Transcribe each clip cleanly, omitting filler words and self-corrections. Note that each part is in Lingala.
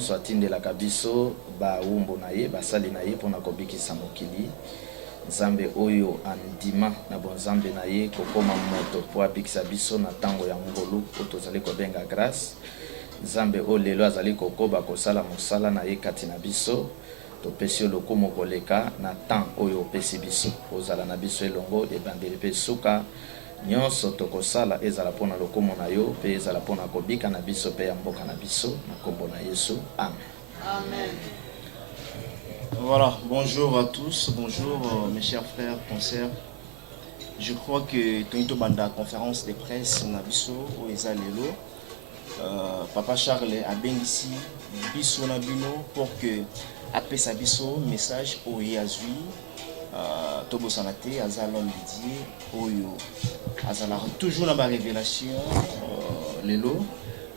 nyonso atindelaka biso baumbu na ye basali na ye mpona kobikisa mokili. Nzambe oyo andima na bonzambe na ye kokoma moto po abikisa biso na tango ya ngolu po tozali kobenga grâce. Nzambe oyo lelo azali kokoba kosala mosala na ye kati na biso. Topesi lokumu koleka na temps oyo opesi biso ozala na biso elongo ebandeli mpe suka nyonso tokosala ezala mpona lokumu na yo mpe ezala mpona kobika na biso mpe ya mboka na biso na kombo na Yesu. Amen. Amen. Voilà, bonjour à tous, bonjour mes chers frères, consoeurs. Je crois que Tonito Banda conférence de presse Nabiso ou Ezalelo, Papa Charles a bien ici, Biso Nabino pour que après sa Biso message au Yazui, Tobo Sanate, Azal l'homme dédié, Oyo, Azala toujours dans ma révélation, Lelo.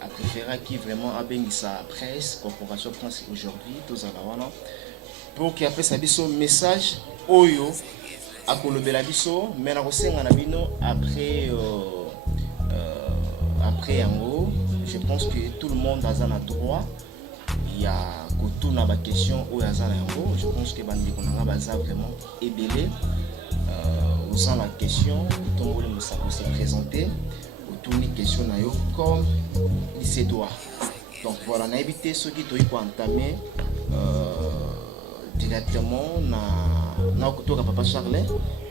A préféré qui vraiment a bien sa presse, corporation presse aujourd'hui, tous en pour qu'il après sa biso message oyo a kolobela biso mais na kosenga na bino après yango je pense que tout le monde a un droit il y a kotuna ba question oyo azana yango je pense que bandi konanga baza vraiment ebelé osant la question tombole musa ko se présenter autour ni question na yo comme il se doit. Donc voilà, na éviter ceux qui doivent entamer directement na kutoka Papa Charles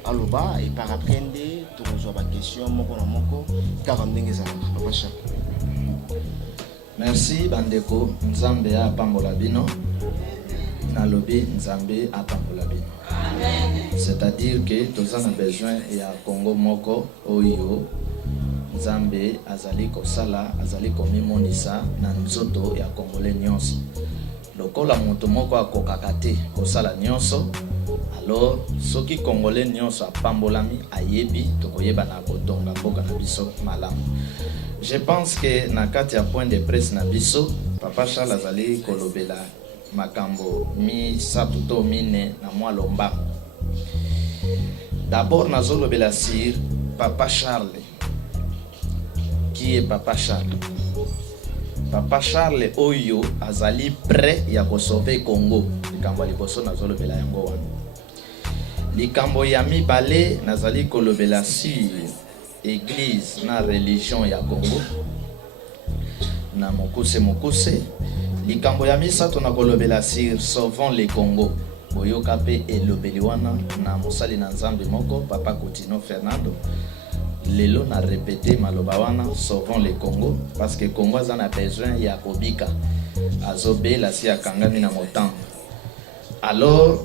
aloba et par apprendre to rejoindre la question moko na moko car ndenge za Papa Charles. Merci bandeko, Nzambe apambola bino. Nalobi Nzambe apambola bino. Amen. C'est-à-dire que tous on a besoin ya Congo moko oyo Nzambe azali kosala azali komimonisa na nzoto ya Congolais nyonso. Lokola moto moko akokaka te kosala nyonso, alors soki Congolais nyonso apambolami ayebi tokoyeba na kotonga mboka na biso malamu. Je pense que na kati ya point de presse na biso Papa Charles azali kolobela makambo mi satuto mine na mwa lomba. D'abord nazolobela sur Papa Charles. Qui est Papa Charles? Papa Charles oyo azali prêt ya ko sauver Congo. Likambo liboso nazolobela yango wana. Likambo ya mibale nazali kolobela sur église na religion ya Congo. Na mokuse. Likambo ya misato na kolobela sur sauvons le Congo. Boyoka pe elobeli wana na mosali na Nzambe moko Papa Coutinho Fernando. Lelo na répété maloba wana sauvons le Congo parce que Congo a besoin ya kobika azobe la si akangami na motambo. Alors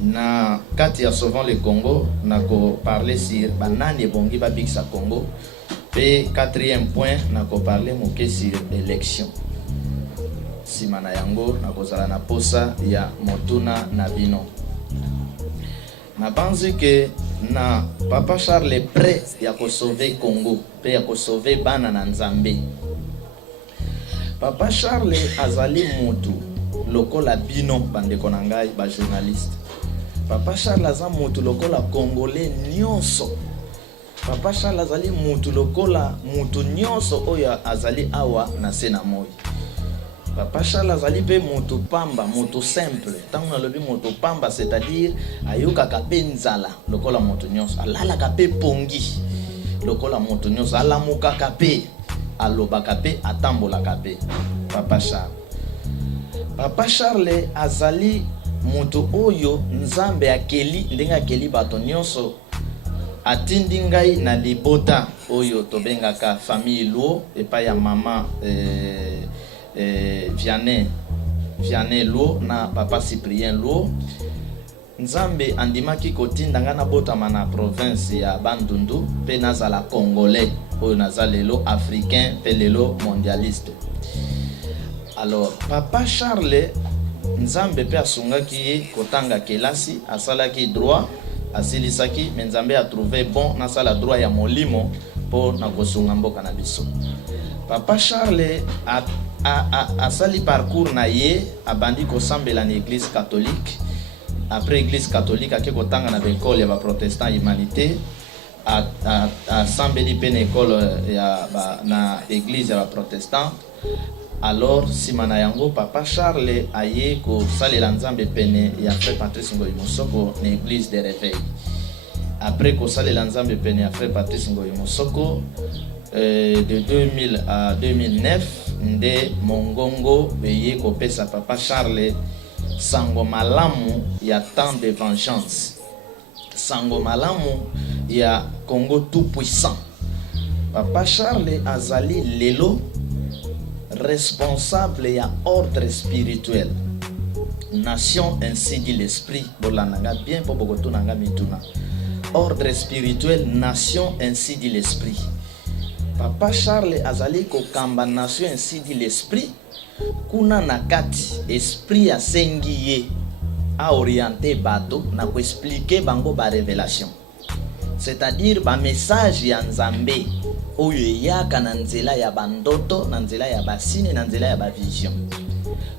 na kati ya sauvons le Congo na ko parler sur banani bongi ba bikisa Congo pe quatrième point na ko parler moke sur élection. Simana yango na kozala na posa ya motuna na bino. Na banzi que na Papa Charles est prêt ya ko sauver Congo, pe ya ko sauver bana na Nzambe. Papa Charles azali mutu lokola bino bandeko na ngai ba journaliste. Papa Charles aza mutu lokola Congolais nyonso. Papa Charles azali mutu lokola mutu nyonso oyo azali awa na sena moi. Papa Charles azali pe moto pamba, moto simple. Tango na lobi moto pamba, c'est-à-dire ayoka kape nzala, lokola moto nyonso. Alala kape pongi, lokola moto nyonso. Alamuka kape, aloba kape, atambola kape. Papa Charles. Papa Charles azali moto oyo Nzambe akeli, ndenga akeli bato nyonso. Atindi ngai na libota oyo tobengaka famille Luo epa ya mama Vianney Luo na Papa Cyprien Luo. Nzambe andimaki kotinda nga na botama na province ya Bandundu pe nazala Congolais oyo nazalelo africain pe lelo mondialiste. Alors Papa Charles Nzambe pe asungaki ye kotanga kelasi asalaki droit asilisaki mais Nzambe a trouvé bon na sala droit ya molimo po na kosunga mboka na biso. Papa Charles a sali parcours na ye abandi kosambela na église catholique. Après église catholique a kotanga na école ya ba protestant humanité a sambeli pe na école ya na église ya ba protestant Alors simana yango papa Charles aye ko salela nzambe pene ya frère Patrice Ngoyi Mosoko na église de réveil. Après ko salela nzambe pene ya frère Patrice Ngoyi Mosoko de 2000 à 2009 nde mongongo beye ko pesa papa Charles sango malamu ya temps de vengeance, sango malamu ya Congo tout puissant. Papa Charles azali lelo responsable ya ordre spirituel nation, ainsi dit l'esprit. Bolananga bien pour Bogoto nanga mituna. Ordre spirituel nation, ainsi dit l'esprit. Papa Charles azali ko kamba nation, ainsi dit l'esprit. Kuna nakati esprit a sengiye a orienté bato na ko expliquer bango ba révélation, c'est-à-dire ba message ya Nzambe oyo yaka na nzela ya bandoto, na nzela ya basine, na nzela ya ba vision.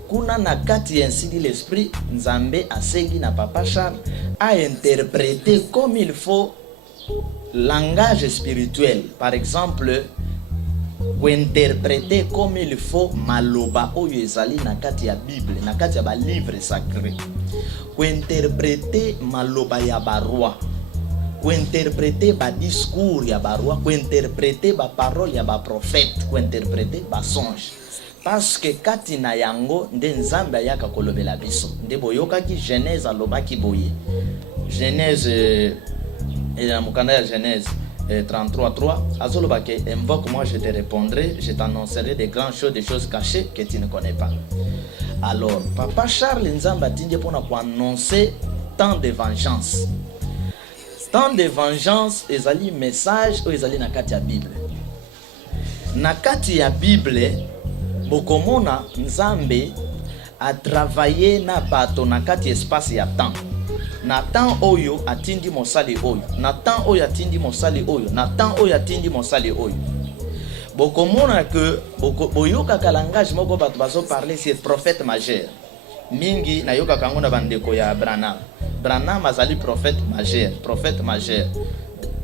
Kuna nakati ainsi dit l'esprit, Nzambe asengi na Papa Charles a interpréter comme il faut langage spirituel. Par exemple, ou interpréter comme il faut maloba oyo ezali nakati ya Bible, nakati ya ba livre sacré. Ou interpréter maloba ya ba roi, ou interpréter ba discours ya ba roi, ou interpréter ba parole ya ba prophète, ou interpréter ba songe. Parce que kati na yango nde Nzambe ayaka kolobela biso. Nde boyoka ki Genèse alobaki boye. Genèse na mukanda ya Genèse 33:3 azolobake, invoque moi je te répondrai, je t'annoncerai des grandes choses, des choses cachées que tu ne connais pas. Alors Papa Charles Nzambe atindi pona ko annoncer temps de vengeance. Temps de vengeance ezali message o ezali na kati ya Bible. Na kati ya Bible bokomona Nzambe a travaillé na bato na kati espace ya temps. Na temps oyo atindi mosali oyo, na temps oyo atindi mosali oyo, na temps oyo atindi mosali oyo. Bokomona que boyoka ka langage moko bato bazo parler c'est prophète majeur. Mingi na yoka kango na bandeko ya Branham. Branham azali prophète majeur, prophète majeur.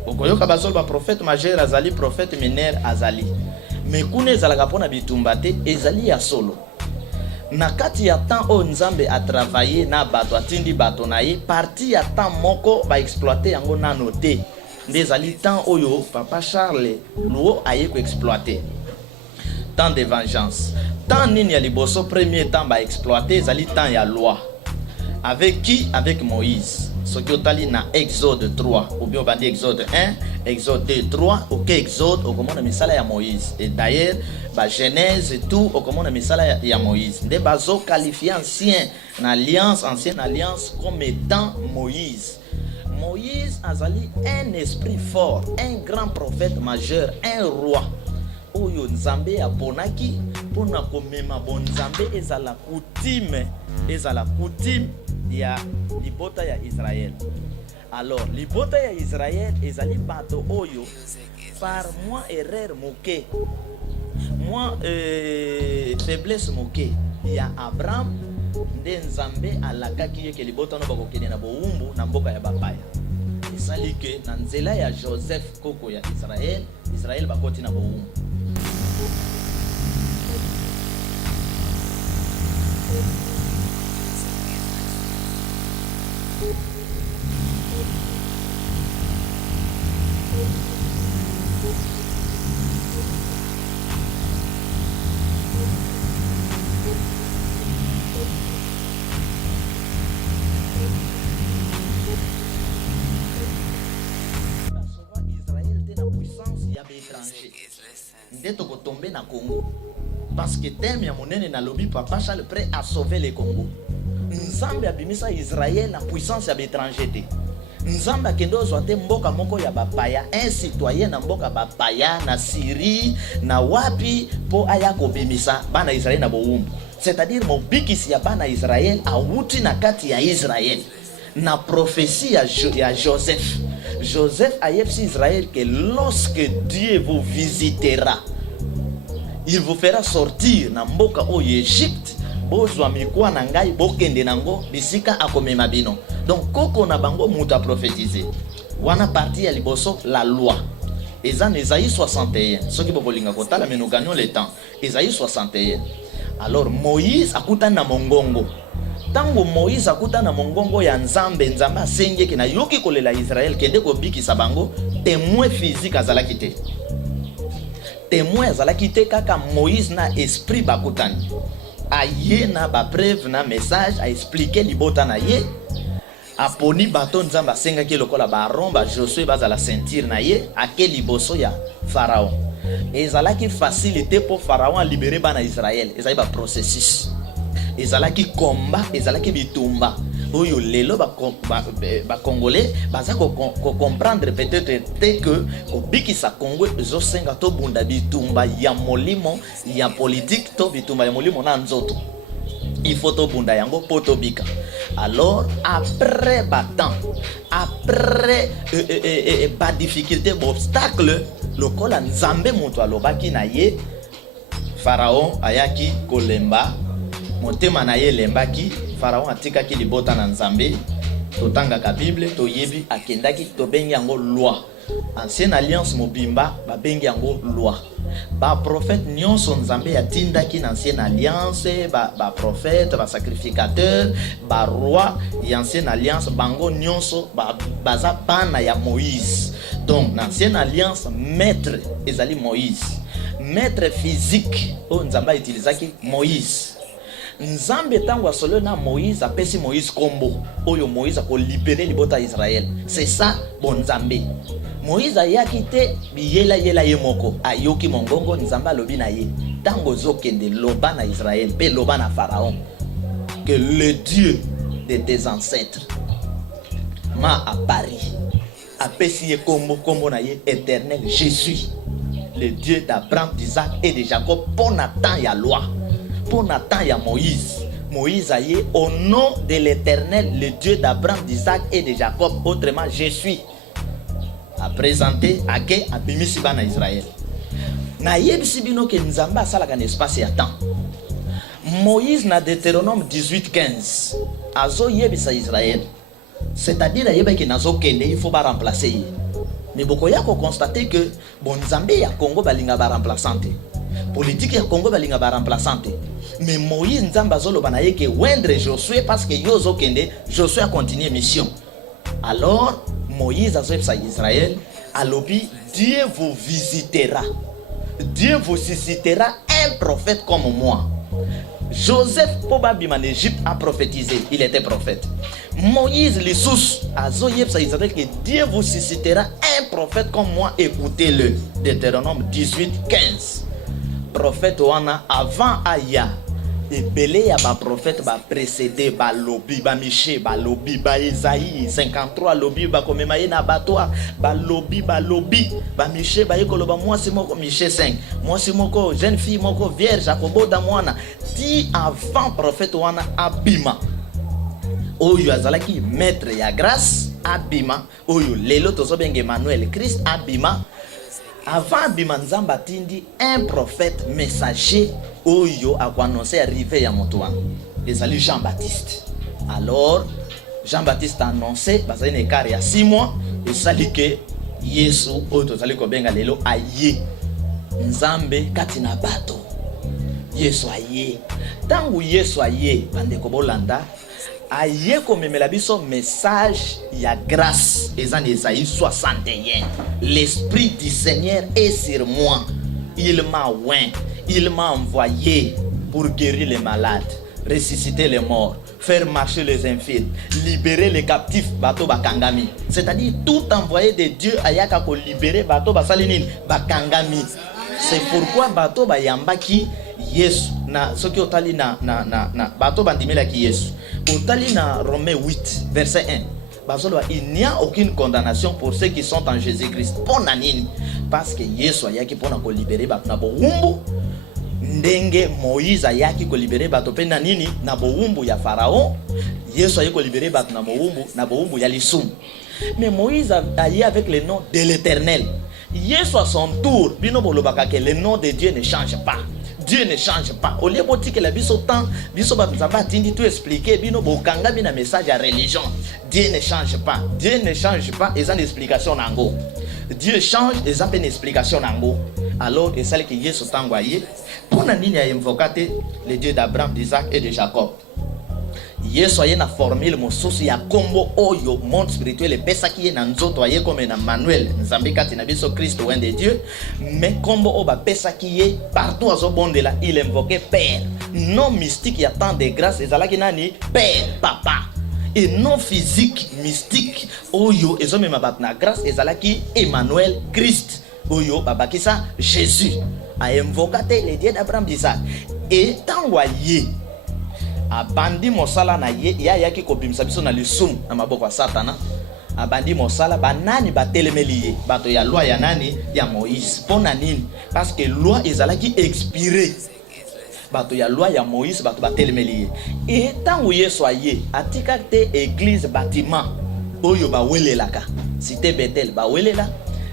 Bokoyoka bazo ba prophète majeur azali prophète mineur azali. Mais kuna ezalaka pona bitumba te, ezali ya solo. Na kati ya temps o Nzambe a travaillé na bato atindi bato na ye, parti ya temps moko ba exploiter yango nano te. Nde ezali temps oyo Papa Charles luo aye ko exploiter. Temps de vengeance. Temps nini ya liboso premier temps ba exploiter ezali temps ya loi. Avec qui? Avec Moïse. Ce qui est na Exode 3 ou bien on va dire Exode 1, Exode 2, 3, ok Exode au commande misala ya Moïse. Et d'ailleurs, ba Genèse et tout au commande misala ya Moïse. Nde bazo qualifier ancienne alliance comme étant Moïse. Moïse azali un esprit fort, un grand prophète majeur, un roi. Oyo Nzambe aponaki pona komema bon Nzambe ezala coutume ya libota ya Israël. Alors libota ya Israël ezali bato oyo par moi erreur moke, moi faiblesse moke ya Abraham nde Nzambe alakaki yeke libota no bakokende na boumbu na mboka ya bapaya. Esali ke na nzela ya Joseph koko ya Israël bakoti na boumbu. Ndeto ko tomber na Congo parce que thème ya monene na lobby Papa Charles prêt à sauver le Congo. Nzambe abimisa Israël na puissance ya étranger te. Nzambe akendo zoate mboka moko ya bapaya, un citoyen na mboka bapaya na Syrie na wapi po aya ko bimisa bana Israël na boumbu. C'est-à-dire mobikisi ya bana Israël awuti na kati ya Israël. Na prophétie ya Joseph. Joseph a dit à Israël que lorsque Dieu vous visitera, il vous fera sortir na mboka o Égypte, bozwa mikwa na ngai bokende nango bisika akomema bino. Donc koko na bango muta prophétiser. Wana parti ya liboso la loi. Eza Esaïe 61. Ceux qui bolinga kotala mais nous gagnons le temps. Esaïe 61. Alors Moïse akuta na mongongo. Tango Moïse akuta na mongongo ya Nzambe, Nzambe asenge ke na yoki kolela Israël kende ko bikisa bango, témoin physique azalaki te. Témoin azalaki te kaka Moïse na esprit bakutani. Aye na ba preuve na message a expliquer libota na ye. Aponi bato Nzambe asengaki lokola ba Aaron ba Josué bazala ceinture na ye ake liboso ya Pharaon. Ezalaki facilité pour Pharaon à libérer bana Israël. Ezali ba processus. Ezalaki combat, ezalaki bitumba. Oyo lelo ba congolais baza ko comprendre peut-être que ko bikisa Congo zo senga to bunda bitumba ya molimo ya politique to bitumba ya molimo na nzoto. Il faut to bunda yango poto bika. Alors après battant, après ba difficulté, obstacle, lokola Nzambe moto alobaki na ye, Pharaon ayaki kolemba, motema na ye lembaki, Pharaon atikaki libota na Nzambe, totanga ka Bible, toyebi akendaki tobengi yango loi. Ancienne alliance mobimba babengi yango loi. Ba prophète nyonso Nzambe atindaki na ancienne alliance, ba prophète, ba sacrificateur, ba roi ya ancienne alliance bango nyonso baza bana ya Moïse. Donc na ancienne alliance maître ezali Moïse. Maître physique o Nzambe utilisaki Moïse. Nzambe tango solo na Moïse apesi Moïse kombo oyo Moïse ko libérer libota Israël. C'est ça bon Nzambe. Moïse ayaki te biyela yela ye moko ayoki mongongo Nzambe alobi na ye tango zokende loba na Israël pe loba na Pharaon que le Dieu de tes ancêtres m'a apparu apesi ye kombo na ye éternel, je suis le Dieu d'Abraham, d'Isaac et de Jacob. Pour Nathan ya loi, pour Nathan ya Moïse. Moïse a dit au nom de l'Éternel, le Dieu d'Abraham, d'Isaac et de Jacob, autrement je suis, a présenté à ke a bimisi bana Israël. Na yebisi bino ke Nzambe asalaka na espace ya temps. Moïse na Deutéronome 18:15 azo yebisa Israël, c'est-à-dire yebaki nazo kende il faut ba remplacer. Mais beaucoup ya ko constater que bon Nzambe ya Congo balinga ba remplaçante. Politique ya Congo balinga ba remplaçante. Mais Moïse Nzambe azolo banaye ke wendre Josué parce que yozo kende Josué a continué mission. Alors Moïse azo yebisa Israël, alobi Dieu vous visitera. Dieu vous suscitera un prophète comme moi. Joseph Pobabim en Égypte a prophétisé, il était prophète. Moïse Lissous a Israël que Dieu vous suscitera un prophète comme moi, écoutez-le. Deutéronome 18:15. Prophète Oana avant Aya. Et belé ya ba prophète ba précédé ba lobi ba Miché ba lobi ba Isaïe 53 lobi ba komemaye na batwa ba lobi ba Miché ba yekolo ba moi c'est moko Miché 5 moi c'est moko jeune fille moko vierge akoboda mwana ti avant prophète wana abima oyo azalaki maître ya grâce abima oyo lelo tozo benge Emmanuel Christ abima. Avant abima Nzambe atindi un prophète messager oyo a annoncé arriver ya moto wana ezali Jean-Baptiste. Alors Jean-Baptiste a annoncé bazali na écart ya 6 mois esali ke Yesu oyo tozali kobenga lelo aye Nzambe kati na bato. Yesu aye tangu Yesu aye bandeko bolanda aye komemela biso message ya grâce ezan Esaïe 61. L'esprit du Seigneur est sur moi, il m'a oint, il m'a envoyé pour guérir les malades, ressusciter les morts, faire marcher les infirmes, libérer les captifs bato bakangami. C'est-à-dire tout envoyé de Dieu ayaka ko libérer bato basalinini bakangami. C'est pourquoi bato bayambaki Yesu na soki otali na bato bandimela ki Yesu. Otali na Romains 8 verset 1. Bazolo il n'y a aucune condamnation pour ceux qui sont en Jésus-Christ. Pona nini? Parce que Yesu ayaki pona ko libérer bato na boumbu. Ndenge Moïse ayaki ko libérer bato pena nini na boumbu ya Pharaon. Yesu ayaki ko libérer bato na boumbu ya lisumu. Mais Moïse a lié avec le nom de l'Éternel. Yesu à son tour, bino bolobaka que le nom de Dieu ne change pas. Dieu ne change pas. Au lieu de que la biso temps, biso ba tindi tout expliquer, bino bokanga bina message à religion. Dieu ne change pas. Dieu ne change pas, et ça une explication nango. Dieu change, et ça une explication nango. alors et celle qui est sur tangoye pour na nini a invoqué le Dieu d'Abraham, d'Isaac et de Jacob. Yesu aye na formule mosusu ya kombo oyo monde spirituel epesa ki ye na nzoto aye comme na Manuel nzambe kati na biso Christ ouen de Dieu, mais kombo o ba pesa ki ye partout azobondela il invoquait Père. Non mystique ya temps de grâce ezalaki nani Père, Papa. Et non physique mystique oyo ezomema bat na grâce ezalaki Emmanuel, Christ oyo babakisa Jésus. A invoqué le Dieu d'Abraham, d'Isaac et tango aye abandi mosala na ye ya yaki kobimisa biso na lisumu na maboko ya Satana. Abandi mosala banani batelemeli ye bato ya loi ya nani ya Moïse. Pona nini? Parce que loi ezalaki expiré. Bato ya loi ya Moïse bato batelemeli ye. Et tango Yesu aye atika te église bâtiment oyo bawelelaka cité Bethel bawelela,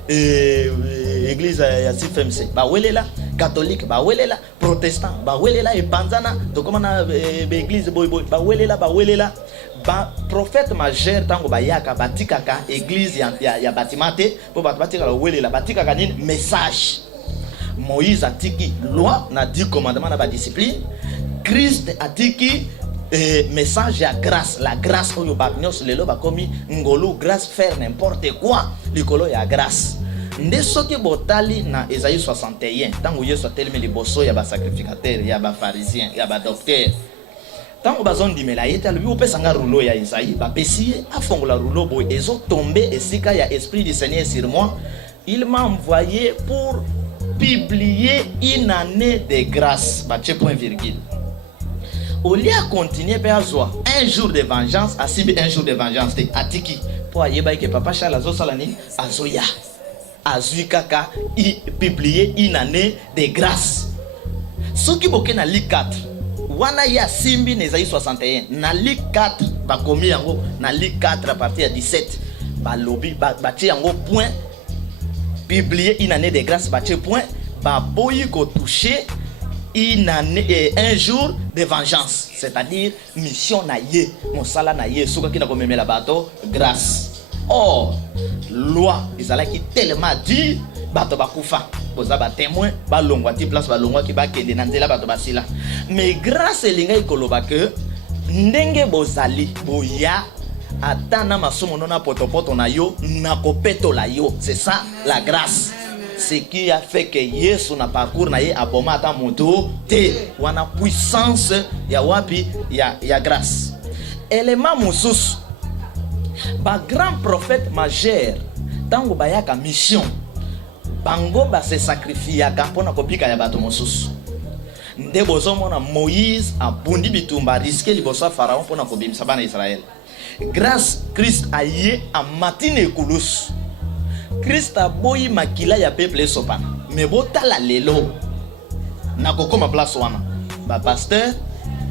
église ya CFMC bawelela, catholique bawelela, protestant bawelela, et panzana to comme na église boy bawelela ba prophète majeur tango bayaka batikaka église ya bâtiment te po batika la welela batikaka nini message. Moïse atiki loi na 10 commandements na ba discipline, Christ atiki message ya grâce, la grâce oyo bagnos lelo bakomi ngolu grâce faire n'importe quoi likolo ya grâce. Nde soki botali na Esaïe 61 tango Yesu atelemi liboso ya ba sacrificateur ya ba pharisien ya ba docteur tango bazondimela ye talo opesa nga rouleau ya Esaïe bapesi afongola rouleau boy ezo tomber esika ya esprit du Seigneur sur moi, il m'a envoyé pour publier une année de grâce bache point virgule. Au lieu de continuer à avoir un jour de vengeance, à Simbi un jour de vengeance, atiki pour aller que papa Charles Azo Salani Azoya Azui Kaka y publier une année de grâce. Ce qui est na li 4, wana ya Simbi Nezaï 61, na li 4 ba komi yango na li 4 à partir de 17 ba lobby ba ti yango point publier une année de grâce ba ti point ba boyi ko toucher une année, un jour de vengeance, c'est-à-dire mission na ye, mosala na ye, souka ki na komeme la bato grâce. Or, loi, izala ki tellement dit, bato bakufa, boza ba témoin, ba longwa ti place ba longwa ki ba kende na nzela bato basila. Mais grâce elinga ikoloba que ndenge bozali boya atana masomo nona potopoto na yo na kopeto la yo, c'est ça la grâce. Ce qui a fait que Yesu na parcours na ye aboma ata moto te wana puissance ya wapi ya grâce. Élément mususu ba grand prophète majeur tango bayaka mission bango ba se sacrifiaka pona kobika ya bato mususu. Nde bozomona Moïse abundi bitumba risquer liboso Pharaon pona kobimisa bana Israël. Grâce Christ aye a matine kulus. Christ a boyi makila ya peuple sopana. Mais botala lelo na kokoma place wana ba pasteur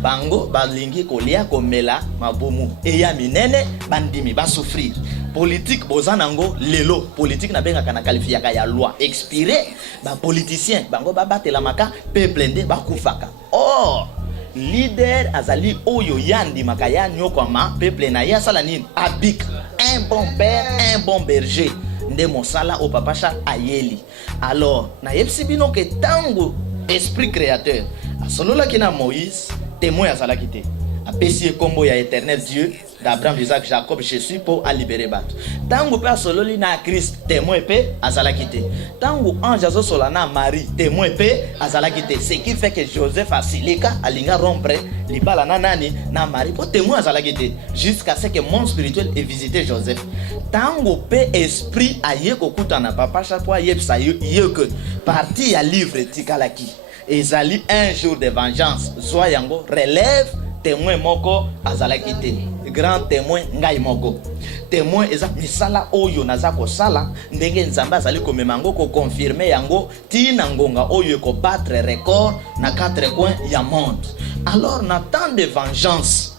bango balingi kolia komela mabomu eya minene bandimi ba souffrir. Politique bozanango lelo politique na benga kana qualifiaka ya loi expiré ba politicien bango ba batela maka peuple nde ba kufaka. Or leader azali oyo yandi makaya nyoko ma peuple na ya sala nini abik un bon père, un bon berger. Nde mosala au papa Charles ayeli. Alors na yepsi bino ke tango esprit créateur asolola kina Moïse témoin ya sala kité apesi kombo ya éternel Dieu d'Abraham, d'Isaac, Jacob, Jésus pour à libérer bato. Tango pe asololi na Christ témoin pe azala kité. Tango ange azo solana Marie témoin pe azala kité. Ce qui fait que Joseph asilika alinga rompre libala na nani na Marie pour témoin azala kité jusqu'à ce que monde spirituel ait visité Joseph. Tango pe esprit aye kokuta na papa chaque fois yepsa yo que parti ya livre tikalaki. Ezali un jour de vengeance. Zoyango relève témoin moko azalaki te grand témoin ngai moko témoin eza misala oyo nazako sala ndenge nzamba azali komema ngo ko confirmer yango tina ngonga oyo ko battre record na 4 coins ya monde. Alors na temps de vengeance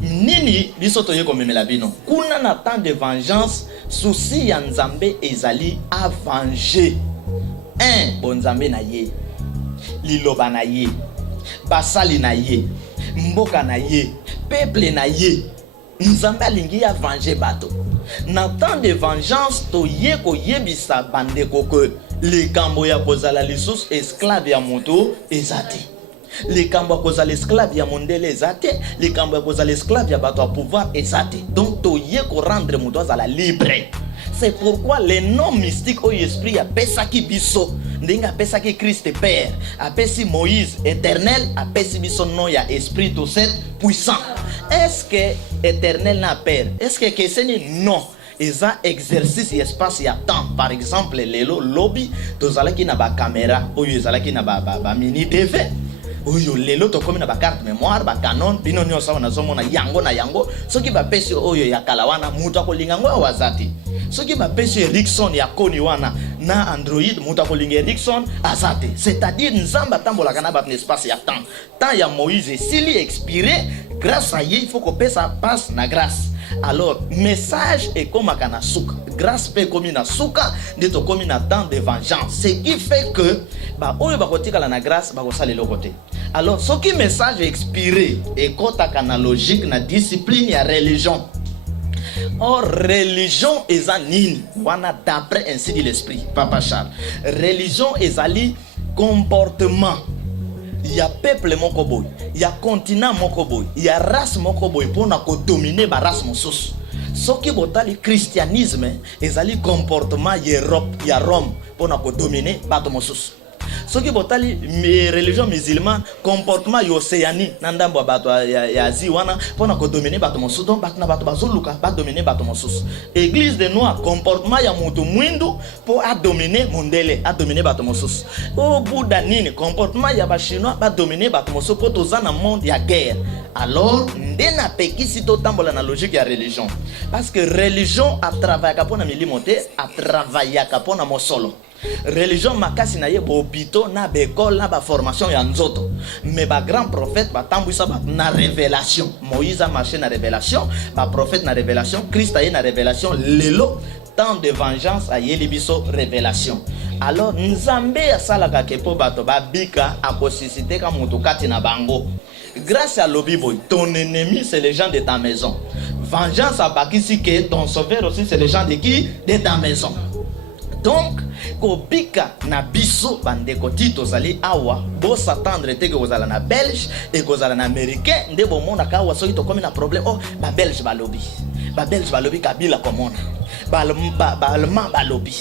nini biso toye komemela bino kuna na temps de vengeance souci ya nzambe ezali a venger un bon nzambe na ye liloba na ye basali na ye mboka na ye peuple na ye nzambe alingi ya venger bato Na temps de vengeance toye koyebisa bandeko que likambo ya kozala lisusu esclave ya moto ezate. Likambo ya kozala esclave ya mondele ezate, likambo ya kozala esclave ya bato ya pouvoir ezate. Donc toye ko rendre moto azala libre. C'est pourquoi les noms mystiques au esprit a pesaki biso, ndinga pesaki Christ Père, a pesi Moïse éternel, a pesi biso nom ya esprit tout set puissant. Est-ce que éternel na père? Est-ce que c'est non? Eza exercice espace ya temps. Par exemple, lelo lobby tozalaki na ba caméra, oyo ezalaki na ba mini TV. Oyo lelo to komi na ba carte mémoire, ba canon, bino nyonso wana zomona yango na yango. Soki ba pesi oyo ya kalawana mutu akolinga ngo wazati. Soki ba pesi Ericsson ya koni wana na Android mutu akolinga Ericsson azate. C'est-à-dire nzamba tambola kana ba espace ya temps. Temps ya Moïse s'il expiré, grâce à lui il faut que ça passe na grâce. Alors message est comme na souka, grâce peut comme na souka, ndito comme na temps de vengeance. Ce qui fait que ba oyo ba kotika la na grâce ba ko sala le côté. Alors ce qui message expiré et kota kana logique na discipline ya religion. Or religion est nini wana d'après ainsi dit l'esprit Papa Charles. Religion est ali comportement. Il y a peuple moko boy, il y a continent moko boy, il y a race moko boy pour na ko dominer ba race mosusu. Soki botali christianisme ezali comportement Europe ya Rome pour na ko dominer bato mosusu. Soki botali religion musulmane comportement ya Océanie na ndambo bato ya Asie wana pour na ko dominer bato mosusu. Donc bato na bato bazoluka ba dominer bato mosusu. Église de Noir comportement ya mutu mwindu pour a dominer mondele, a dominer bato mosusu. O Bouddha nini comportement ya ba chinois ba dominer bato mosusu pour toza na monde ya guerre. Alors ndena pekisi to tambola na logique ya religion. Parce que religion a travaillé pour na milimo te, a travaillé pour na mosolo. Religion makasi na ye bo hôpitaux na ba école na ba formation ya nzoto. Mais ba grand prophète ba tambwisa ba na révélation. Moïse a marché na révélation, ba prophète na révélation, Christ a ye na révélation, lelo temps de vengeance a yeli biso révélation. Alors nzambe asalaka kepo bato ba bika akosisite ka mutu kati na bango. Grâce à l'obiboy, ton ennemi c'est les gens de ta maison. Vengeance à bakisi que ton sauveur aussi c'est les gens de qui? De ta maison. Donc, kobika na biso bandeko tito zali awa bo s'attendre te que ozala na belge et que ozala na américain nde bo mona ka waso ito comme na problème oh ba belge ba lobby kabila komona ba allemand ba lobby.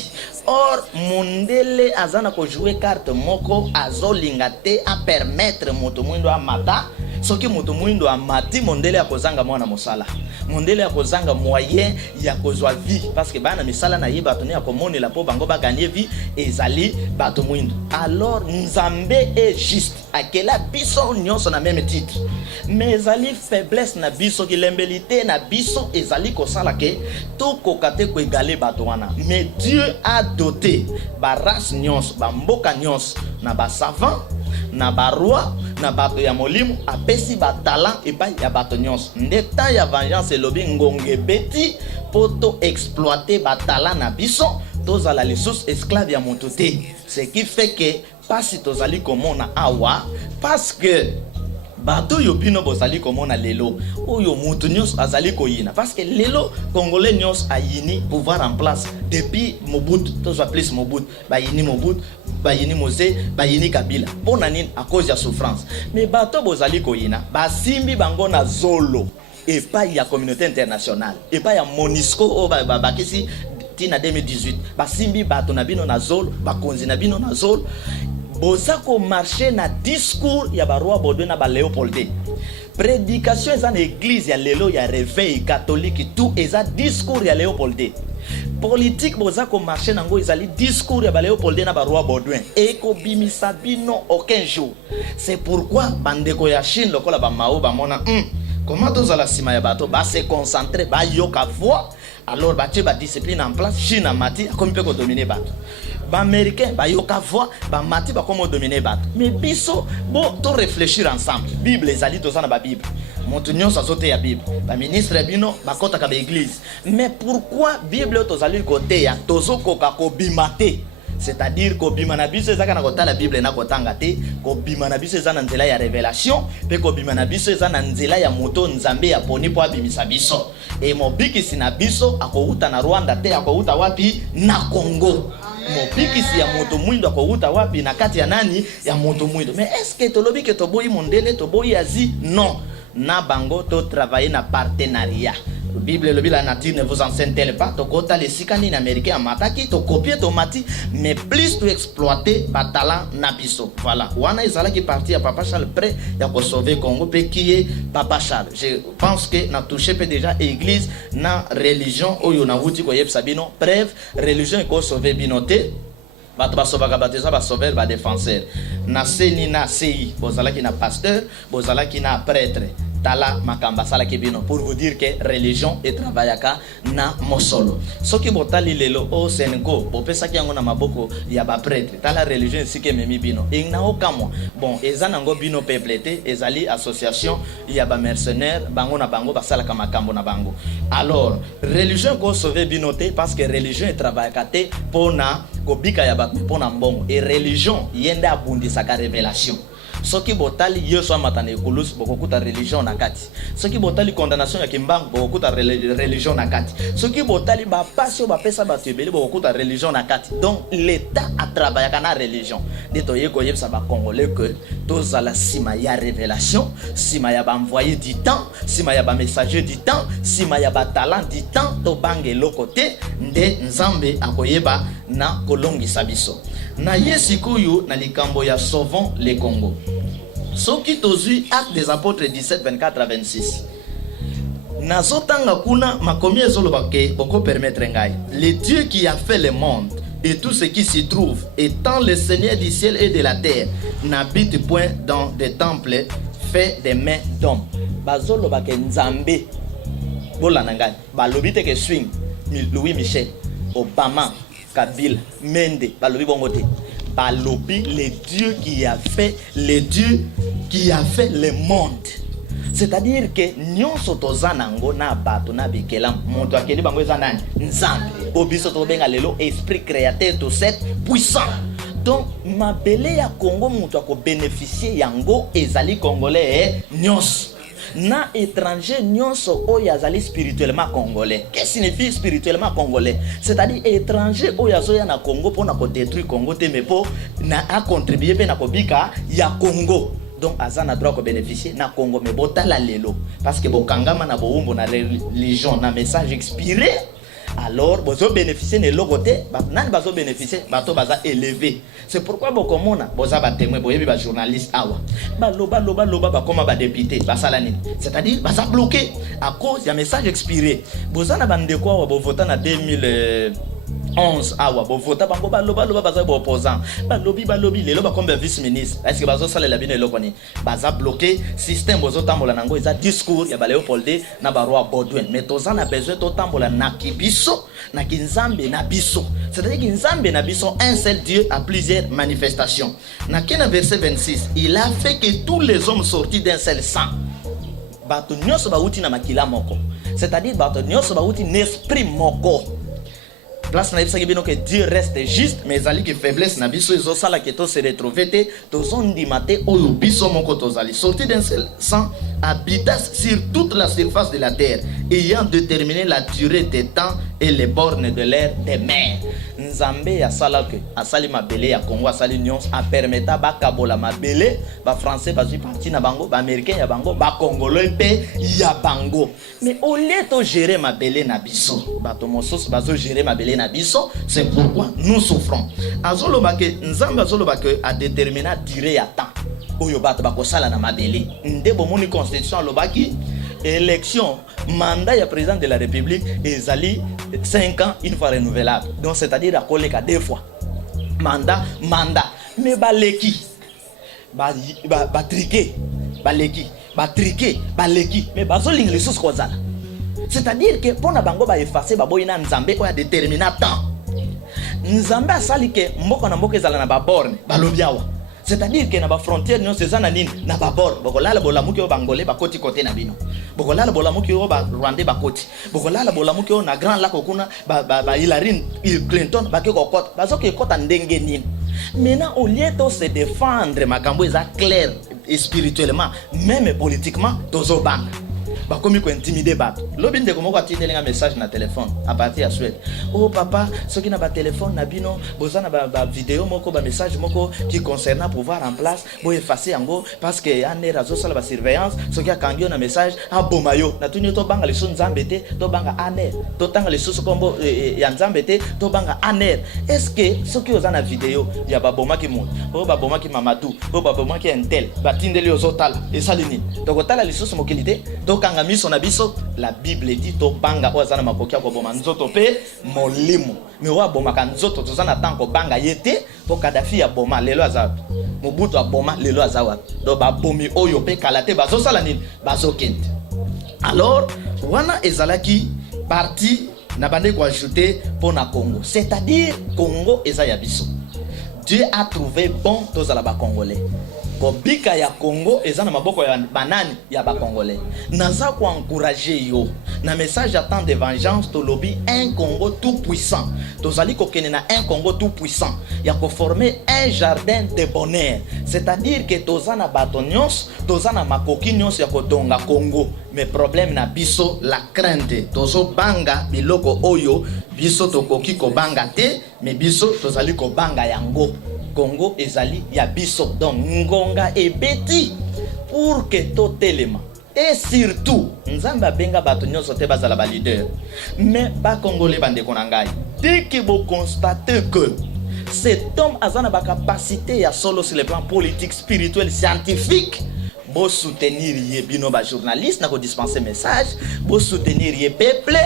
Or mondele azana ko jouer carte moko azolinga te a permettre moto mwindo amata. Soki moto mwindo amati mondele akozanga mwana mosala. Mondele akozanga moyen ya kozwa vie parce que bana misala na yeba toni akomoni la po bango ba gagner vie ezali bato mwindo. Alors nzambe est juste akela biso nyonso na même titre. Mais ezali faiblesse na biso ki lembelité na biso ezali kosala ke to kokate ko égaler bato wana. Mais Dieu a doté ba race nyonso, ba mboka nyonso na ba savant na baroi na bato ya molimo apesi ba talent et pas ya bato nyonso. Ndeta ya vengeance lobi ngonge beti poto exploiter ba talent na biso tozala lisusu esclave ya moto te. Ce qui fait que pasi tozali komona awa parce que bato yo bino bozali komona lelo oyo mutu nyos azali koyina parce que lelo congolais nyos ayini pouvoir en place depuis Mobutu tozwa plus Mobutu bayini Mobutu bayini Mose bayini Kabila pona nini à cause ya souffrance. Mais bato bozali koyina basimbi bango na zolo et pas ya communauté internationale et pas ya MONUSCO o bakisi tina 2018 basimbi bato na bino na zolo bakonzi na bino na zolo. Bozako marché na discours ya baroi Baudouin na ba Léopoldé. Prédication eza na église ya lelo ya réveil catholique tout eza discours ya Léopoldé. Politique bozako marché nango ezali discours ya ba Léopoldé na ba roi Baudouin. Eko bimisa bino aucun jour. C'est pourquoi bandeko ya Chine lokola ba Mao ba mona comment tozala sima ya bato ba se concentrer ba yoka voix. Alors ba tie ba discipline en place Chine amati comme peut ko dominer bato. Ba américain ba yoka voix ba mati ba comment dominer bato. Mais biso bo to réfléchir ensemble. Bible ezali to sana ba Bible. Moto nyonso azote ya Bible. Ba ministre bino ba kota ka ba église. Mais pourquoi Bible to zali côté ya tozo koka ko bimate c'est-à-dire ko bima na biso ezaka na kota la Bible na kotanga te, ko bima na biso ezana nzela ya révélation, pe ko bima na biso ezana nzela ya moto nzambe ya poni po abimisa biso. Et mobikisi na biso akouta na Rwanda te, akouta wapi na Congo. Mobikisi ya moto mwindo akouta wapi na kati ya nani ya moto mwindo. Mais est-ce que tolobi ke toboyi mondele, toboyi Asie? Non. Na bango to travailler na partenariat. La Bible, la nature ne vous enseigne-t-elle pas? To kota les sikani américain amataki, to copier to mati, mais plus to exploiter ba talent na biso. Voilà. Wana ezala qui parti à Papa Charles prêt ya ko sauver Congo pe qui est Papa Charles. Je pense que na touché pe déjà église na religion oyo na wuti ko yeb sabino, bref, religion ko sauver binoté. Bato basovaka bateza basover ba défenseur. Na seni na sei, bozala ki na pasteur, bozala ki na prêtre. Tala makamba sala kibino pour vous dire que religion et travaillaka na mosolo. Soki botali lelo o Senego, bopesa ki yango na maboko ya ba prêtre. Tala religion sike memi bino. Ingna okamwa. Bon, ezanango bino peuplete, ezali association ya ba mercenaires, bango na bango basala ka makambo na bango. Alors, religion ko sauver binote parce que religion et travaillaka te pona kobika ya ba pona mbongo. Et religion yenda abundisa ka révélation. Soki botali yeso amatane ekolus bokokuta religion na kati. Soki botali condamnation ya kimbangu bokokuta religion na kati. Soki botali ba passion ba pesa ba tebele bokokuta religion na kati. Donc l'état a travaillé na religion. Dito yeko yebsa ba congolais que tozala sima ya révélation, sima ya ba envoyé du temps, sima ya ba messager du temps, sima ya ba talent du temps to bangelo côté nde nzambe akoyeba na kolongi sabiso. Na yesikuyu na likambo ya sauvons les Congo. Soki tozui acte des apôtres 17 24 à 26. Nazotanga kuna makomi ezoloba ke boko permettre ngai. Le Dieu qui a fait le monde et tout ce qui s'y trouve, étant le Seigneur du ciel et de la terre, n'habite point dans des temples faits des mains d'hommes. Bazoloba ke nzambe bola nangai. Balobi te ke swing Louis Michel, Obama, Kabila, Mende, balobi bongote. Balobi le Dieu qui a fait le monde. C'est-à-dire que nyonso tozanango na bato na bikelam moto akeli bango ezanani nzambe. Obiso to benga lelo esprit créateur to set puissant. Donc mabele ya Congo moto ako bénéficier yango ezali congolais nyonso. Na étranger nyonso oyazali spirituellement congolais. Qu'est-ce que signifie spirituellement congolais? C'est-à-dire étranger oyazoya na Congo pour na ko détruire Congo te mais pour na a contribuer pe na ko bika ya Congo. Donc azana droit ko bénéficier na Congo mais botala lelo parce que bokangama na boumbo na religion na message expiré. Alors bozo bénéficier ne logoté nan bazo bénéficier bato baza élevé. C'est pourquoi bokomona boza ba témoin boyebi ba journaliste awa ba loba ba koma ba député ba salani, c'est-à-dire baza bloqué à cause ya message expiré. Boza na bandeko awa bo vota na 2011 awa bo vota bango ba loba baza bo opposant ba lobby lelo ba comme vice ministre. Est-ce que bazo sala la bino elokoni baza bloqué système bozo tambola nango eza discours ya ba Léopold na ba roi Baudouin. Mais tozana a besoin to tambola na kibiso na kinzambe na biso. C'est-à-dire kinzambe na biso, un seul Dieu a plusieurs manifestations. Na kena verset 26, il a fait que tous les hommes sortis d'un seul sang. Bato nyonso ba uti na makila moko. C'est-à-dire bato nyonso ba uti n'esprit moko. Place na yebisa bino que Dieu reste juste mais ali que faiblesse na biso ezo sala que to se retrouver te to sondimate oyo biso moko tozali sorti d'un seul sang habitas sur toute la surface de la terre ayant déterminé la durée des temps et les bornes de l'air des mers. Nzambe ya sala que asali mabele ya Congo asali nyons a permetta ba kabola mabele ba français ba zui parti na bango ba américain ya bango ba congolais pe ya bango. Mais au lieu to gérer mabele na biso bato mosos bazo gérer mabele na biso, c'est pourquoi nous souffrons. Azoloba ke nzambe azoloba ke a déterminé durée ya temps oyo bato bakosala na mabele. Ndebo moni constitution lobaki élection mandat ya président de la République ezali 5 ans une fois renouvelable. Donc c'est-à-dire à koleka 2 fois. Mandat mais baleki ba triquer baleki mais bazolinga les choses kozala. C'est-à-dire que pona bango ba effacer ba boyina nzambe ko ya déterminer temps. Nzambe asali ke mboko na mboko ezala na ba borne balobiawa. C'est-à-dire que na ba frontière non c'est ça na nini na ba bord bokolala bolamuki o bangolais ba koti côté na bino bokolala bolamuki o ba rwandais ba koti bokolala bolamuki o na grand lac okuna ba Hillary Clinton ba ke kokota bazoki kota ndenge nini. Maintenant au lieu de se défendre makambo eza clair et spirituellement même politiquement tozo banga ba komi ko intimider bato lobi ndeko moko atindelenga message na téléphone à partir ya Suède. Oh papa soki na ba téléphone na bino bozana ba vidéo moko ba message moko qui concernant pouvoir en place bo effacer yango parce que ane razo sala ba surveillance soki akangio na message abomayo na tunyo to banga leso nzambe te to banga aner to tanga leso kombo ya nzambe te to banga aner. Est-ce que soki ozana vidéo ya ba bomaki monde o ba bomaki Mamadou o ba bomaki Intel ba tindeli ozotala esalini to kotala leso mokilité to la Bible dit to banga ozana makokia ko boma nzoto pe molimo me wa boma kan nzoto tozana tanko banga yete to Kadhafi ya boma lelo azabi Mobutu aboma lelo azawa do ba bomi oyo pe kalate bazo sala nini bazo kente. Alors wana ezalaki parti na bande ko ajouter pour na Congo, c'est-à-dire Congo eza ya biso. Dieu a trouvé bon tozala ba congolais. Kobika ya Congo eza na maboko ya banani ya ba congolais. Naza ko encourager yo. Na message attend de vengeance to lobby un Congo tout puissant. Tozali ko kenena un Congo tout puissant. Ya ko former un jardin de bonheur. C'est-à-dire que tozana batonyos, tozana makoki nyos ya ko donga Congo. Mais problème na biso la crainte. Tozo banga biloko oyo biso tokoki ko banga te, mais biso tozali ko banga yango. Congo ezali ya biso donc ngonga ebeti pour que to telema et surtout nzamba benga bato nyonso te bazala ba leader mais ba congolais bande konangai dès que vous constatez que cet homme a na ba capacité ya solo sur le plan politique, spirituel, scientifique, bo soutenir ye bino ba journaliste na ko dispenser message, bo soutenir ye peuple,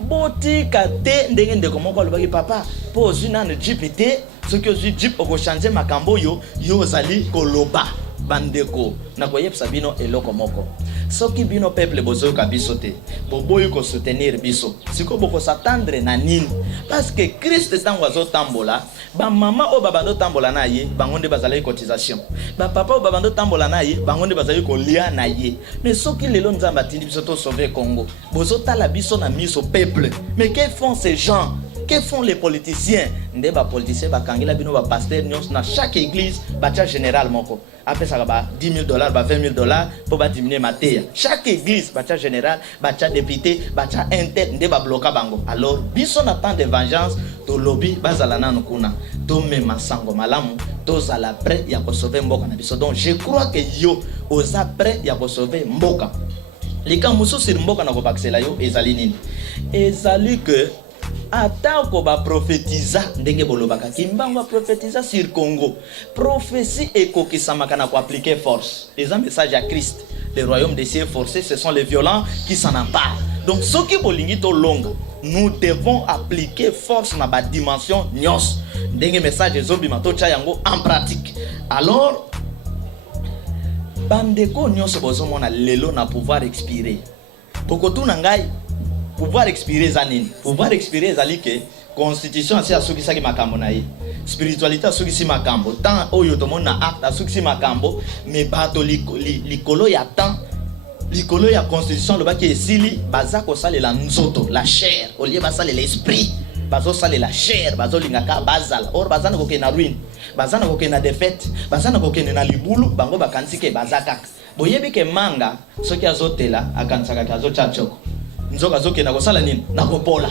bo tika te ndenge ndeko moko lobaki papa po zina ne GPT ce que je dis au changer makambo yo zali koloba bandeko na koyebisa bino eloko moko soki bino peuple bozo ka biso te boboyi ko soutenir biso siko boko s'attendre na nini parce que Christ tango azo tambola ba mama o babando tambola na ye bangonde bazali cotisation ba papa o babando tambola na ye bangonde bazali ko lia na ye mais soki lelo nzamba tindi biso to sauver Congo bozo tala biso na miso peuple. Mais que font ces gens? Que font les politiciens? Nde ba politiciens ba kangela bino ba pasteur nyos na chaque église ba tia général moko après ça ba $10,000 ba $20,000 pour ba diminuer matéa. Chaque église ba tia général ba tia député ba tia inter nde ba bloquer bango. Alors biso na temps de vengeance to lobby bazala nanu kuna to mema sango malamu to zala prêt ya ko sauver mboka na biso. Donc je crois que yo oza prêt ya ko sauver mboka. Lika muso sir mboka na ko baksela yo ezali nini? Ezali que atako ba prophétisa ndenge bolobaka kimbango prophétisa sur Congo prophétie ekokisama kana ko appliquer force les messages à Christ. Le royaume des cieux forcés, ce sont les violents qui s'en emparent. Donc ce qui bolingi to longa nous devons appliquer force na ba dimension nyos ndenge message zobi matocha yango en pratique. Alors bandeko nyos bozo mona lelo na pouvoir expirer pokotu na ngai pouvoir expirer zanini pouvoir expirer ezali ke constitution asi asukisaki makambo na ye spiritualité asukisi makambo tant oyo tomona acte asukisi makambo mais bato likolo ya temps likolo ya constitution lobaki esili baza kosalela nzoto la chair au lieu basalela l'esprit bazo salela chair bazo lingaka bazala or bazana kokena ruine bazana kokena défaite bazana kokena na libulu bango bakansike bazaka boyebi ke manga soki azotela akansaka kazo chachoko nzoka zoke na kosala nini na kopola.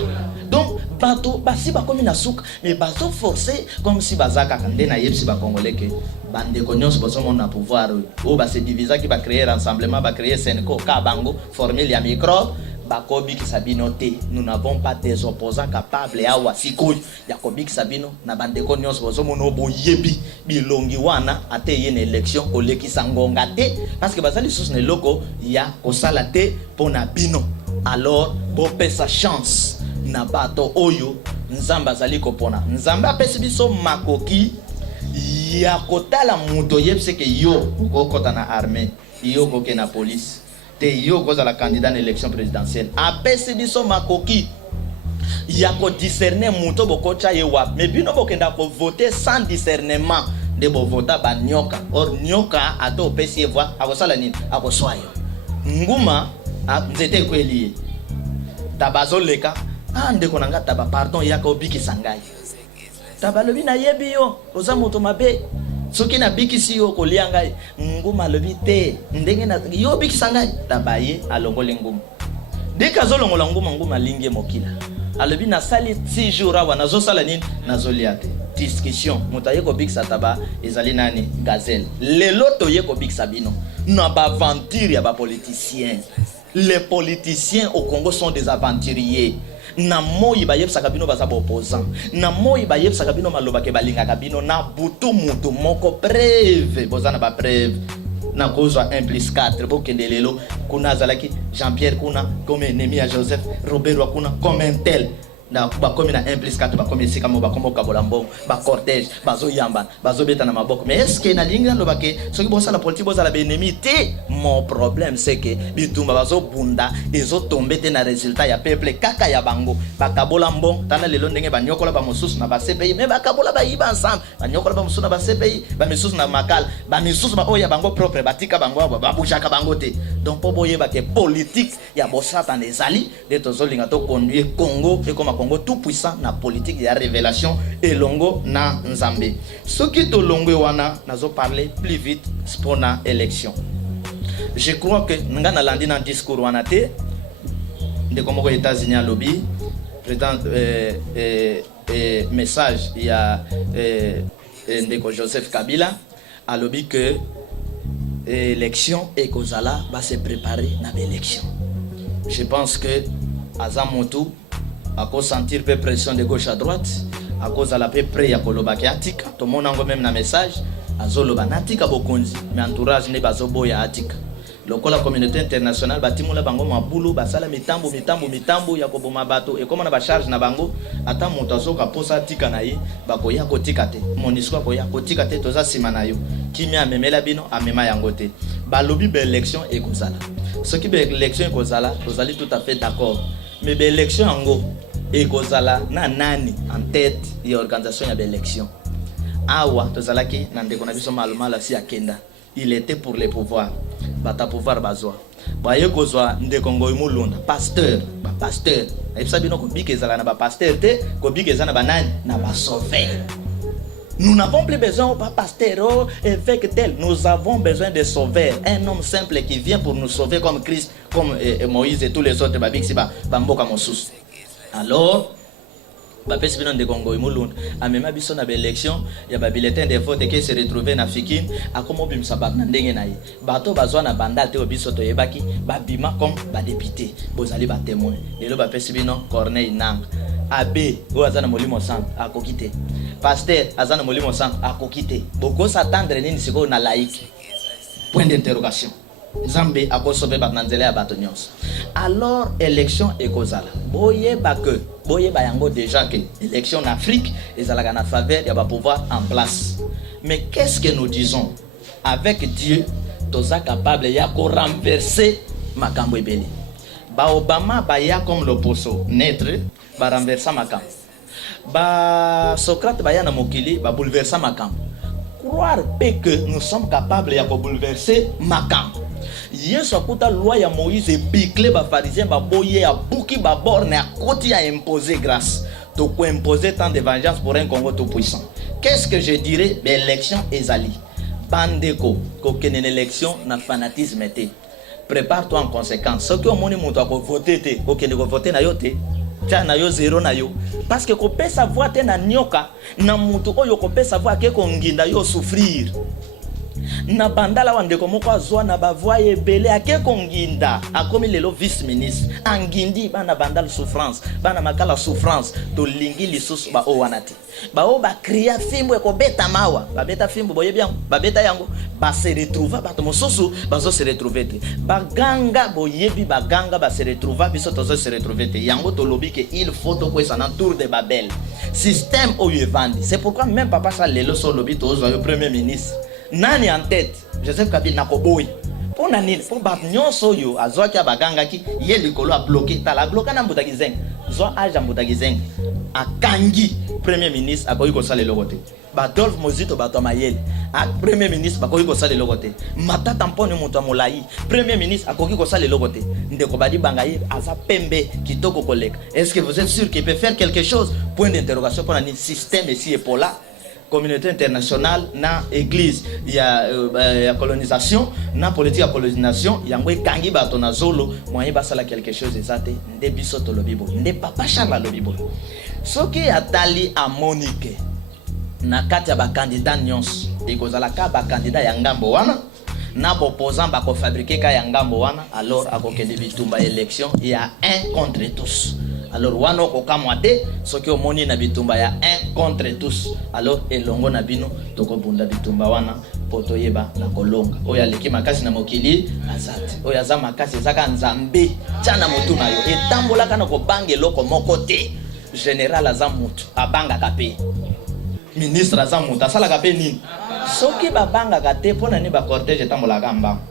Donc bato basi bakomi na suka mais bazo forcer comme si bazaka kande na yebisi ba congolais ke bande konyos boso mona pouvoir o ba se diviser ki ba créer rassemblement ba créer Senko ka bango formule ya micro bakobi ki sabino te. Nous n'avons pas des opposants capables ya wasikoy ya kobi ki sabino na bande konyos boso mono boyebi bilongi wana ate yene élection oleki sangonga te parce que bazali sous ne loko ya kosala te pona bino. Alors bo pesa chance na bato oyo nzamba zali kopona nzamba apesi biso makoki ya kotala muto yebse ke yo kokota na armée yo koke na police te yo koza la candidat na élection présidentielle apesi biso makoki ya ko discerner muto bokocha ye wap mais bino bokenda ko voter sans discernement de bovota ba nyoka or nyoka ato pesi voix akosala nini akoswayo nguma nzete kweli tabazoleka ndeko nanga taba pardon yaka obikisa ngai tabalobi na yebi yo oza moto mabe soki na bikisi yo kolia ngai nguma lobi te ndenge na yo bikisa ngai tabaye alongole nguma deka zolongola nguma lingi mokila alobi na sali 6 jours awa nazosala nini nazolia te discussion moto ayeko bikisa taba ezali nani gazelle lelo toyeko bikisa bino na ba aventure ya ba politiciens. Les politiciens au Congo sont des aventuriers. Na moi bayebsaka bino baza opposant. Na moi bayebsaka bino maloba ke balingaka bino na butu mutu moko preuve bozana ba preuve na kozwa 1+4 bokende lelo kuna zalaki Jean-Pierre kuna comme ennemi à Joseph Robert Wakuna comme un tel na bakomi na 1+4 bakomi sika mo bakomo kabolambo ba cortège bazo yamba bazo beta na maboko. Mais est-ce que na linga lo bake soki bosa la politique bosa la ennemi te? Mon problème c'est que bitumba bazo bunda ezo tomber te na résultat ya peuple kaka ya bango bakabolambo tana lelo ndenge banyokola ba mosusu na ba CPI mais bakabola ba yiba ensemble banyokola ba mosusu na ba CPI ba misusu na makal ba misusu ba oya bango propre batika bango ba bujaka bango te. Donc po boye ba ke politique ya bosata nezali de tozolinga to conduire Congo et comme Congo tout puissant na politique ya révélation et longo na nzambe. Soki to longo wana nazo parler plus vite pour na élection. Je crois que nga na landi na discours wana te de comme aux États-Unis à lobby président message il y a ndeko Joseph Kabila a lobby que élection et Kozala va se préparer na élection. Je pense que Azamoto à cause sentir peu pression de gauche à droite à cause à la peu près ya koloba ki atika to monango même na message azoloba natika bokonzi mais entourage ne bazobo ya atika lokola communauté internationale batimula bango mabulu basala mitambo ya koboma bato et comme na ba charge na bango ata moto azoka posa tika na ye bakoya kotika te monisco koya kotika te toza sima na yo kimia amemela bino amema yango te balobi be élection et kozala ce qui be élection et kozala tozali tout à fait d'accord mais be élection yango et kozala na nani en tête ya organisation ya be élection awa tozalaki na ndeko na biso malumala si akenda il était pour les pouvoirs bata pouvoir bazwa baye kozwa ndeko ngoy mulunda pasteur ba pasteur ayebisa bino ko bikezala na ba pasteur te ko bikezana ba nani na ba sauveur. Nous n'avons plus besoin de pasteur, évêque tel. Nous avons besoin de sauveur. Un homme simple qui vient pour nous sauver comme Christ, comme Moïse et tous les autres. Alors, bapesi bino ndeko ngoy mulunda amema biso na élection ya ba bulletin de vote qui se retrouver na Fikin akomo bimsa ba na ndenge na ye bato bazwa na bandal te biso to yebaki ba bima comme ba député bozali ba témoin lelo bapesi bino Corneille Nangaa abe o azana molimo sant akokite pasteur azana molimo sant akokite boko s'attendre nini siko na laïque point d'interrogation Zambé akosobe ba nanzela ya bato nyonso. Alors élection ekozala boye ba que boye ba yango déjà que élection en Afrique ezalaka na faveur ya ba pouvoir en place. Mais qu'est-ce que nous disons? Avec Dieu toza capable ya ko renverser makambo ebele. Ba Obama ba ya comme le poso naître ba renverser makambo. Ba Socrate ba ya na mokili ba bouleverser makambo. Croire que nous sommes capables ya ko bouleverser makambo. Yesu akuta loi ya Moïse biclé ba pharisien ba boye ya buki ba borne a koti a imposer grâce. To ko imposer tant de vengeance pour un Congo tout puissant. Qu'est-ce que je dirais? L'élection ezali. Bandeko ko kene élection na fanatisme te. Prépare-toi en conséquence. Ce que on moni muto ko voter te, ko kene ko voter na yo te. Tia na yo zéro na yo. Parce que ko pesa voix te na nyoka na muto oyo ko pesa voix ke ko nginda yo souffrir. Na bandala wandeko moko azwa na bavoie ebele ake konginda akomi lelo vice ministre angindi bana bandala souffrance bana makala souffrance to lingi lisusu ba o wanati ba o ba kriya fimbo ko beta mawa ba beta fimbo boye bien ba beta yango ba se retrouver ba to mosusu bazo se retrouver te ba ganga boyebi ba ganga ba se retrouver biso tozo se retrouver te yango to lobi que il faut to kwesa na tour de Babel système oyevandi. C'est pourquoi même papa ça lelo so lobi to zo premier ministre nani en tête Joseph Kabila nako boy pour nani pour bat nyonso yo azwaki abaganga ki ye likolo a bloqué tala bloqué na mbutaki zeng zo aja mbutaki zeng akangi premier ministre akoyi ko sala lokote Badolphe Mozito bato mayele premier ministre bakoki kosala eloko te Matata Mponi moto molai premier ministre akoki kosala eloko te ndeko badi bangaye aza pembe kitoko koleka. Est-ce que vous êtes sûr qu'il peut faire quelque chose? Point d'interrogation pour un système ici et pour là. Communauté internationale na église ya colonisation na politique ya colonisation yango ekangi bato na zolo moyen basala quelque chose ezate nde biso to lobibo nde papa Charles lobibo soki atali a Monique na kati ya ba candidat nyonso ekozala ka ba candidat ya ngambo wana na opposant ba ko fabriquer ka ya ngambo wana alors akokende bitumba élection ya un contre tous. Alors wano kokamwa te soki omoni na bitumba ya un contre tous alors elongo na bino tokobunda bitumba wana poto yeba na kolonga oyo aleki makasi na mokili azate oyo aza makasi ezaka nzambe tana motu na yo etambolaka na kobanga eloko moko te. Général aza mutu abangaka pe ministre aza mutu asalaka pe nini soki babangaka te mpona nini bacortège etambolaka mbango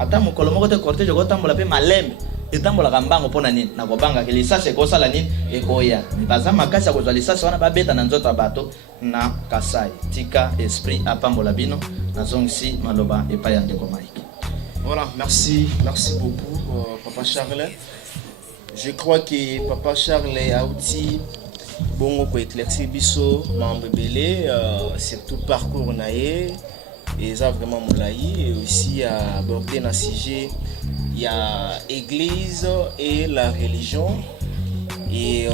ata mokolo moko te cortège ekotambola pe malembe etambolaka mbango mpona nini na kobanga ke lisasi ekosala nini ekoya baza makasi ya kozwa lisasi wana babeta na nzoto ya bato na Kasai. Tika esprit apambola bino nazongisi maloba epai ya ndeko Mike. Voilà, merci beaucoup Papa Charles. Je crois que Papa Charles a aussi bongo ko éclaircir biso membre belé surtout parcours naé et ça vraiment moulaï et aussi aborder un sujet il y a église et la religion et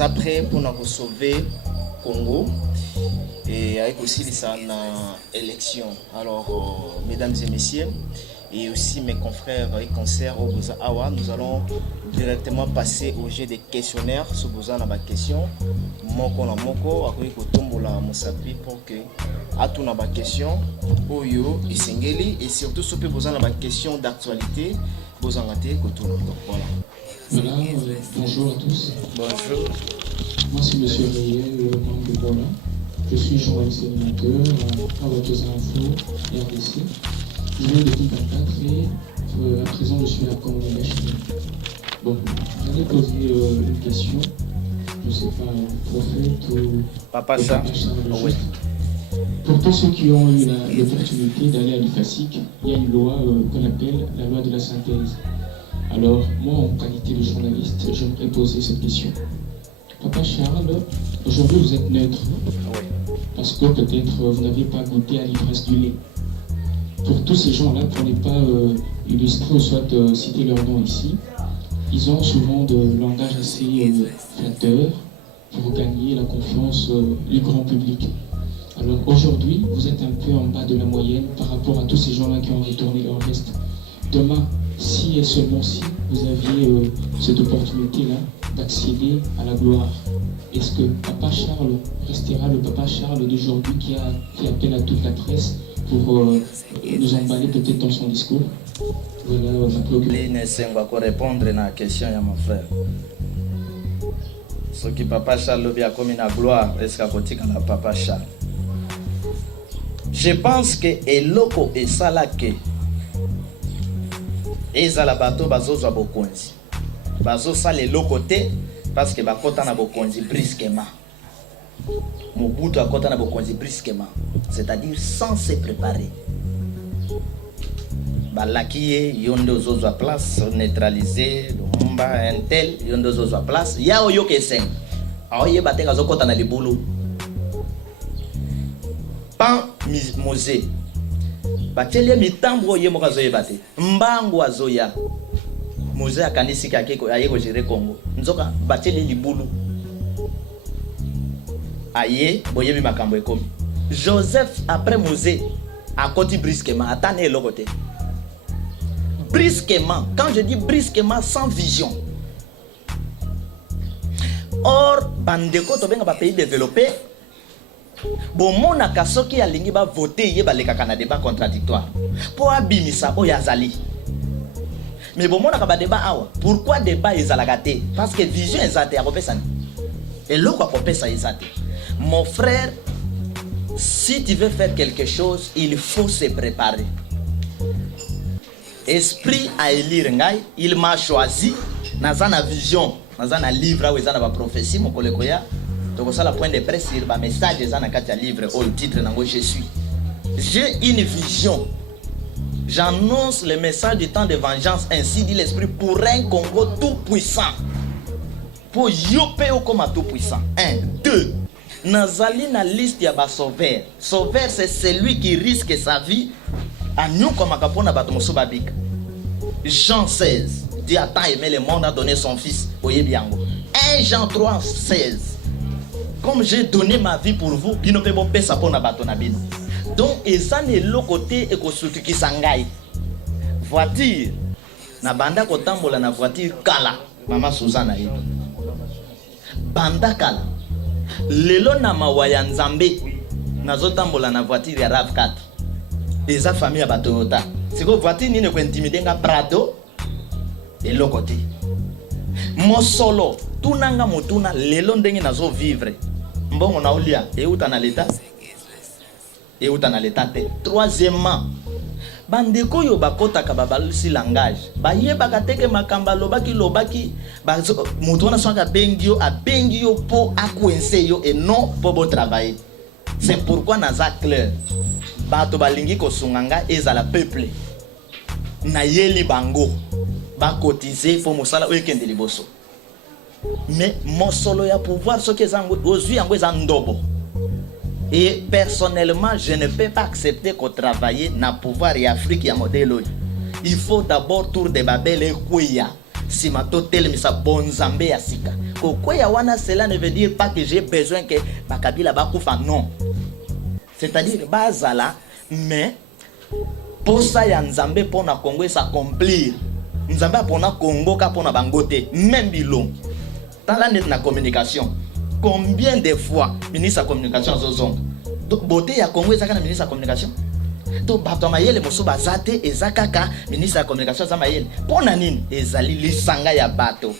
après pour nous sauver Congo et avec aussi les élections. Alors mesdames et messieurs et aussi mes confrères et concerts au Boza Awa, nous allons directement passer au jeu des questionnaires sur Boza na ba question moko na moko akoki kotombola mosapi pour que atu na ba question oyo isengeli et surtout sope Boza na ba question d'actualité Boza ngate kotuna. Donc voilà. Voilà, bonjour à tous. Bonjour. Moi c'est monsieur Rayel, le membre de Bola. Je suis journaliste et animateur à Watosa Info, RDC. Je viens de Kinshasa et à présent je suis à Congo-Mèche. Bon, j'allais poser une question, je ne sais pas, prophète ou Papa Charles. Oui. Pour tous ceux qui ont eu l'opportunité d'aller à l'IFASIC, il y a une loi qu'on appelle la loi de la synthèse. Alors, moi, en qualité de journaliste, j'aimerais poser cette question. Papa Charles, aujourd'hui vous êtes neutre, parce que peut-être vous n'avez pas goûté à l'ivresse du lait. Pour tous ces gens-là, pour ne pas illustrer ou soit citer leur nom ici, ils ont souvent de langage assez flatteur pour gagner la confiance du grand public. Alors aujourd'hui, vous êtes un peu en bas de la moyenne par rapport à tous ces gens-là qui ont retourné leur veste. Demain, si et seulement si vous aviez cette opportunité-là d'accéder à la gloire, est-ce que Papa Charles restera le Papa Charles d'aujourd'hui qui appelle à toute la presse pour nous emballer peut-être dans son discours? Voilà ma préoccupation. On va répondre à la question de mon frère. Ce qui Papa Charles a commis la gloire, est-ce qu'il y a Papa Charles? Je pense que eloko esalake ezala bato bazozwa bokonzi bazosala eloko te parce que bakota na bokonzi brusquement. Mobutu akota na bokonzi brusquement, c'est-à-dire sans se préparer. Balakiye yonde ozozwa place neutraliser Lumumba un tel yonde ozozwa place ya oyo kesen aoye batenga zokota na libulu pan Mose batelie mitambo oye moka zoyeba te mbangu azoya Mose akanisi kakeko ayeko gérer Congo nzoka batelie libulu aye boyebi makambo ekomi Joseph après Mose akoti brusquement atane eloko te brusquement. Quand je dis brusquement, sans vision. Or, bandeko to benga ba pays développé. Bon mona kasoki ya lingi ba voter ye ba leka kana débat contradictoire. Po abimisa o yazali. Mais bon mona ka ba débat awa. Pourquoi débat ezalaka te? Parce que vision ezate akopesa ni. Et loko akopesa ezate. Mon frère, si tu veux faire quelque chose, il faut se préparer. Esprit à élire ngai, il m'a choisi. Nazana vision, nazana livre ou nazana ba prophétie mon kolekoya. Donc ça la point de presse sur le message des anakati livre au titre nango je suis. J'ai une vision. J'annonce le message du temps de vengeance, ainsi dit l'Esprit, pour un Congo tout puissant. Pour Yopéo comme tout puissant. 1, 2. Nazali na liste ya ba sauveur. Sauveur c'est celui qui risque sa vie à nous comme à Kapona Batomoso Babik. Jean 16. Dieu a tant aimé le monde, a donné son fils. Oyebiango. 1 Jean 3, 16. Comme j'ai donné ma vie pour vous, bino pe bo pesa pona batona bino. Donc, et ça n'est le côté et que qui s'engaille. Voiture. Na banda kotambola na voiture kala. Mama Suzana yi. Banda kala. Lelo na mawaya nzambe. Nazotambola na voiture ya RAV4. Eza famille ya Toyota. Siko voiture nini ko intimider nga Prado. Et le côté. Mosolo. Tunanga motuna lelo ndenge nazo vivre. Mbongo na olia. Et uta na l'état. Et où t'en as l'état. Troisièmement, bandeko yo bakota kababal si langage. Ba ye bakateke makamba lobaki lobaki ba mutona songa bengio a bengio po akwense yo et non po bo travailler. C'est pourquoi naza clair. Ba to balingi ko sunganga ezala peuple. Na yeli bango ba cotiser pour mosala weekend liboso. Mais mon solo ya pouvoir ce que zango ozui yango ezandobo. Et personnellement, je ne peux pas accepter qu'on travaille dans le pouvoir et Afrique et modèle. Il faut d'abord tour de Babel et Kouya. Si ma totel misa bonzambe ya sika. Kouya wana cela ne veut dire pas que j'ai besoin que Bakabila bakoufa non. C'est-à-dire bazala mais pour ça ya nzambe pour na Congo s'accomplir. Nzambe pour na Congo ka pour na bangote même bilon. Dans la net na communication. Combien de fois ministre de la communication zozong donc beauté ya Congo ezaka na ministre de la communication to bato mayele moso bazate ezakaka ministre de la communication za mayele pona nini ezali lisanga ya bato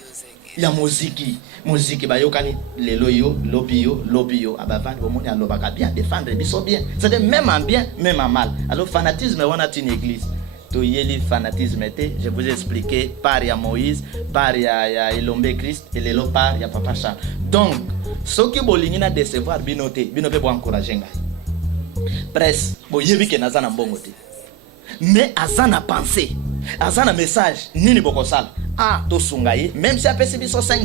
ya muziki bayokani lelo yo lobby yo abavandi bomoni alobaka bien défendre biso bien c'est même en bien même en mal alors fanatisme wana une église to yeli fanatisme était je vous ai expliqué par ya Moïse par ya Elombe Christ et lelo par ya Papa Charles. Donc ce qui bolingi na décevoir binote bo encourager ngai presse boyebi ke nazana mbongo te mais azana pensée azana message nini bokosala to sungaye même si apesi biso $5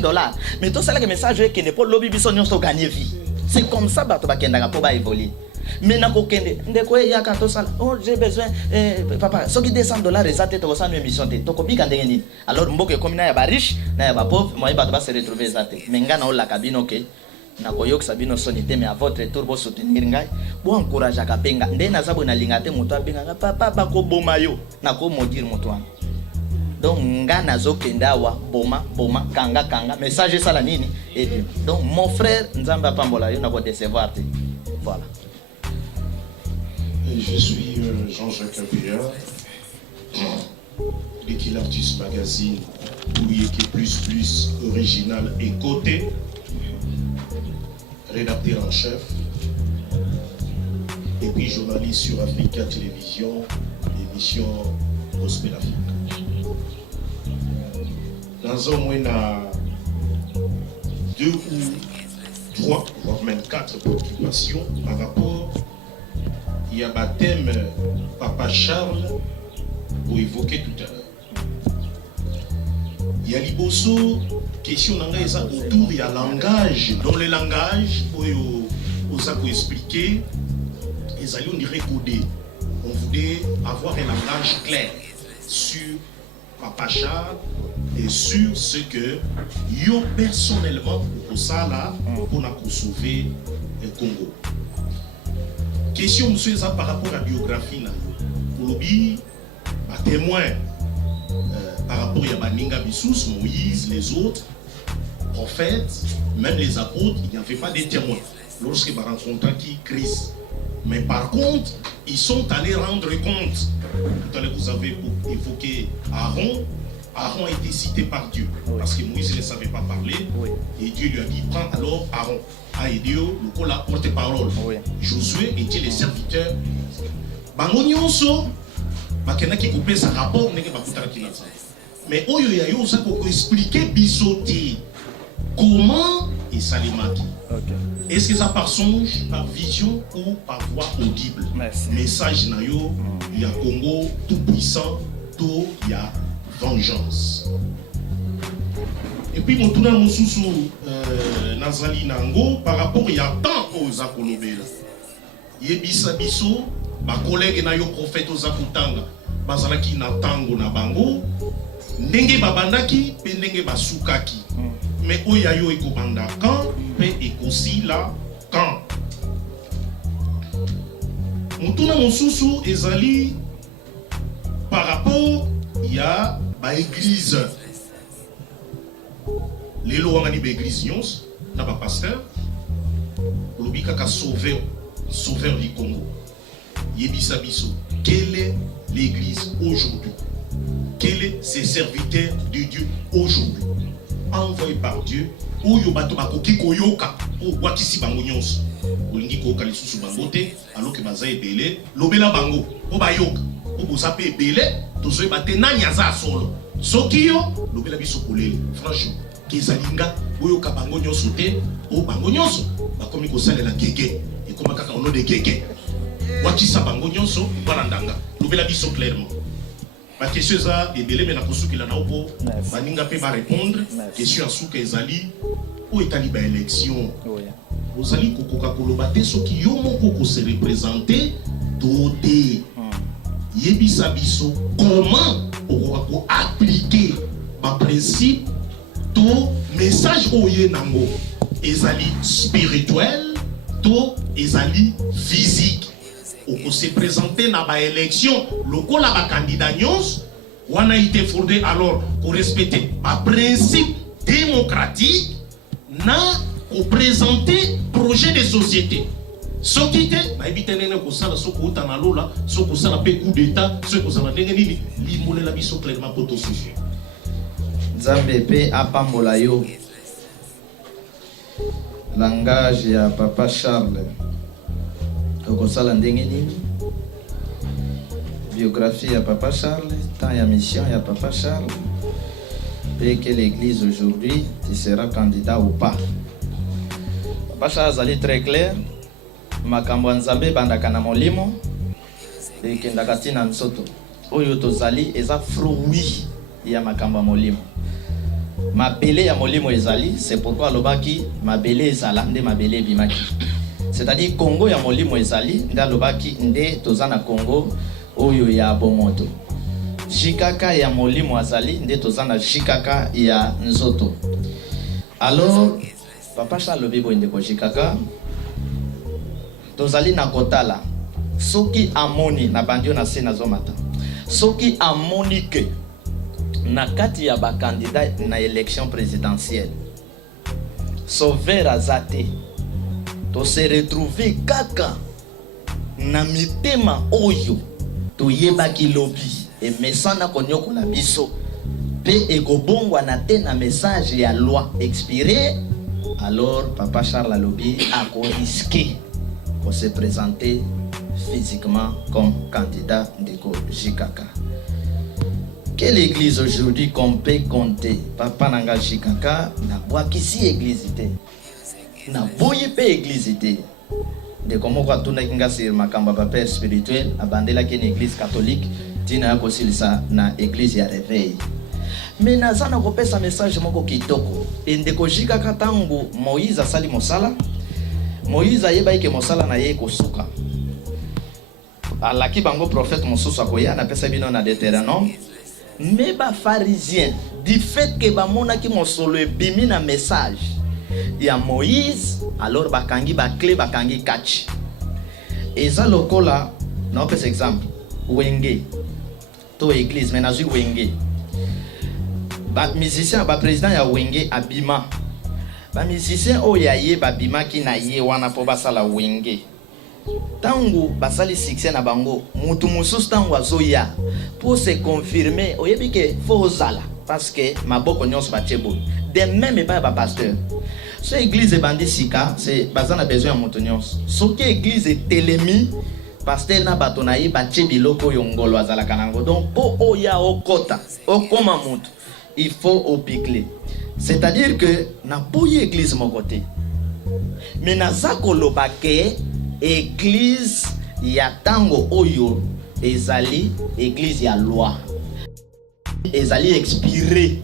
mais to sala ke message ke ne po lobby biso nyonso gagner vie. C'est comme ça bato bakendaka po ba évoluer. Mais na kokende ndeko yaka to sala j'ai besoin papa so ki $200 ezate to kosana émission te to kobika ndenge nini alors mboke comme na ya ba riche na ya ba pauvre moi bato ba se retrouver ezate mais ngana o la kabino ke na koyoksa bino sonité mais à votre tour bo soutenir ngai bo encourager ka benga nde na zabo na linga te moto abenga papa bakoboma yo na ko modire moto wana. Donc ngana zokenda wa boma kanga message ça la nini et bien donc mon frère nzamba pambola yo na ko décevoir te. Voilà. Je suis Jean-Jacques Abéa, de Kill Artist Magazine, Poulier qui est plus original et côté, rédacteur en chef, et puis journaliste sur Africa Télévision, l'émission Gospel Africa. Dans un moins 2 ou 3, voire même 4 préoccupations par rapport. Il y a un thème Papa Charles pour évoquer tout à l'heure. Il y a Liboso, question autour, il y a langage. Dans le langage, pour expliquer, les alliés on dirait codé. On voulait avoir un langage clair sur Papa Charles et sur ce que yo personnellement pour ça là pour sauver le Congo. Question monsieur ça par rapport à la biographie pour le témoin par rapport à Baninga Bissous, Moïse, les autres prophètes, même les apôtres, il n'y avait pas de témoins lorsqu'ils ont rencontré Christ. Mais par contre, ils sont allés rendre compte. Tout à l'heure, vous avez évoqué Aaron. Aaron a été cité par Dieu parce que Moïse ne savait pas parler et Dieu lui a dit prends alors Aaron. Dieu le la porte-parole. Josué était le serviteur. Bangonyoso, bakena qui coupait sa rapport n'est pas mais oyo ya yo ça pour expliquer bisoté comment et salimaki. Est-ce que ça par songe, par vision ou par voix audible? Merci. Message nayo, il y a Congo tout puissant, tout il y a vengeance. Et puis mon tournant mon sous Nazali Nango par rapport il y a tant aux akolobela. Yebisa biso, ma collègue na yo prophète aux akutanga, bazalaki na tango na bango, ndenge babandaki pe ndenge basukaki. Mais oya yo ekobanda quand pe ekosila quand. Mutuna mosusu ezali par rapport il y a ba église. Lelo wangani ba église nyons na ba pasteur lobika ka sauveur du Congo. Yebisa biso, quelle est l'église aujourd'hui? Quel est ses serviteurs de Dieu aujourd'hui? Envoyé par Dieu, ou yobato bakoki koyoka, ou wakisi bango nyonso. Olingi koyoka lisusu bango te, alors que baza ebele, lobela bango, o bayoka, o bozape ebele, tozo ebate nani aza solo. Soki yo, lobela biso kolele. Franchement, kezalinga, oyoka bango nyonso te, o bango nyonso, bakomi kosalela gege, et comme kaka ono de gege. Wakisa bango nyonso, balandanga, lobela biso clairement. Ma question est ebele mais na kosuki la na opo baninga pe ba répondre question asuka ezali où est ali ba élection ozali kokoka koloba te soki yo moko ko se représenter doté yebisa biso comment on va appliquer ba principe to message oye nango ezali spirituel to ezali physique. On s'est présenté dans l'élection, le col à candidat nyons, on a été fondé alors pour respecter un principe démocratique, pour présenter projet de société. Ce qui était, na éviter nene ko sala soko utana lola, soko sala pe coup d'état, soko sala nene nini, limole la biso clairement poto sujet. Nzambe pe apambola yo. Langage ya Papa Charles. Okosala ndenge nini? Biographie à Papa Charles, temps ya mission ya Papa Charles. Et que l'église aujourd'hui, tu seras candidat ou pas. Papa Charles ali très clair. Makambo nzambe bandaka na molimo. Et kendaka tina nsoto. Oyo tozali eza fruit ya makambo molimo. Mabele ya molimo ezali, c'est pourquoi lobaki mabele ezala nde mabele bimaki. C'est-à-dire Congo ya molimo ezali nda lobaki nde tozana Congo oyo ya bomoto. Jikaka ya molimo azali nde tozana jikaka ya nzoto. Alors Papa Charles lobibo ndeko jikaka tozali na kotala soki amoni na bandio na se na zomata. Soki amoni ke na kati ya ba candidat na élection présidentielle Sauveur azate to se retrouver kaka na mitema oyo to yebaki lobi e mesana konyoko na biso pe ekobongwa na te na message ya loi expiré. Alors Papa Charles Alobi a risqué pour se présenter physiquement comme candidat de Jikaka. Quelle église aujourd'hui qu'on peut compter? Papa Nanga Jikaka na boakisi église te. Na boye pe église te. De comment quoi tourner kinga sur makamba papa spirituel abandela ki église catholique tina ya kosilisa na église ya réveil. Mais nazana kopesa message moko kitoko. Ndeko Jikaka tangu Moïse asali mosala. Moïse ayeba ke mosala na ye kosuka. Alaki bango prophète mosusu akoya na pesa bino na Deutéronome. Mais ba pharisien du fait que ba monaki mosolo ebimi na message ya Moïse, alors bakangi ba clé bakangi catch. Eza lokola na opes exemple wenge to église mais nazu wenge. Ba musicien ba président ya wenge abima. Ba musicien o ya ye ba bima ki na ye wana po basala wenge. Tango basali succès na bango mutu mususu tango azoya pour se confirmer oyebi ke fozala parce que maboko nyonso batebo de même pas ba pasteur so église bandi sika c'est bazana besoin mutu nyonso so ke église telemi pasteur na bato na ye batie biloko yongolo azala kanango donc po oya okota okoma mutu il faut opicle, c'est-à-dire que na boye église mon côté Mais naza koloba ke église ya tango oyo ezali église ya loi. Ezali expiré.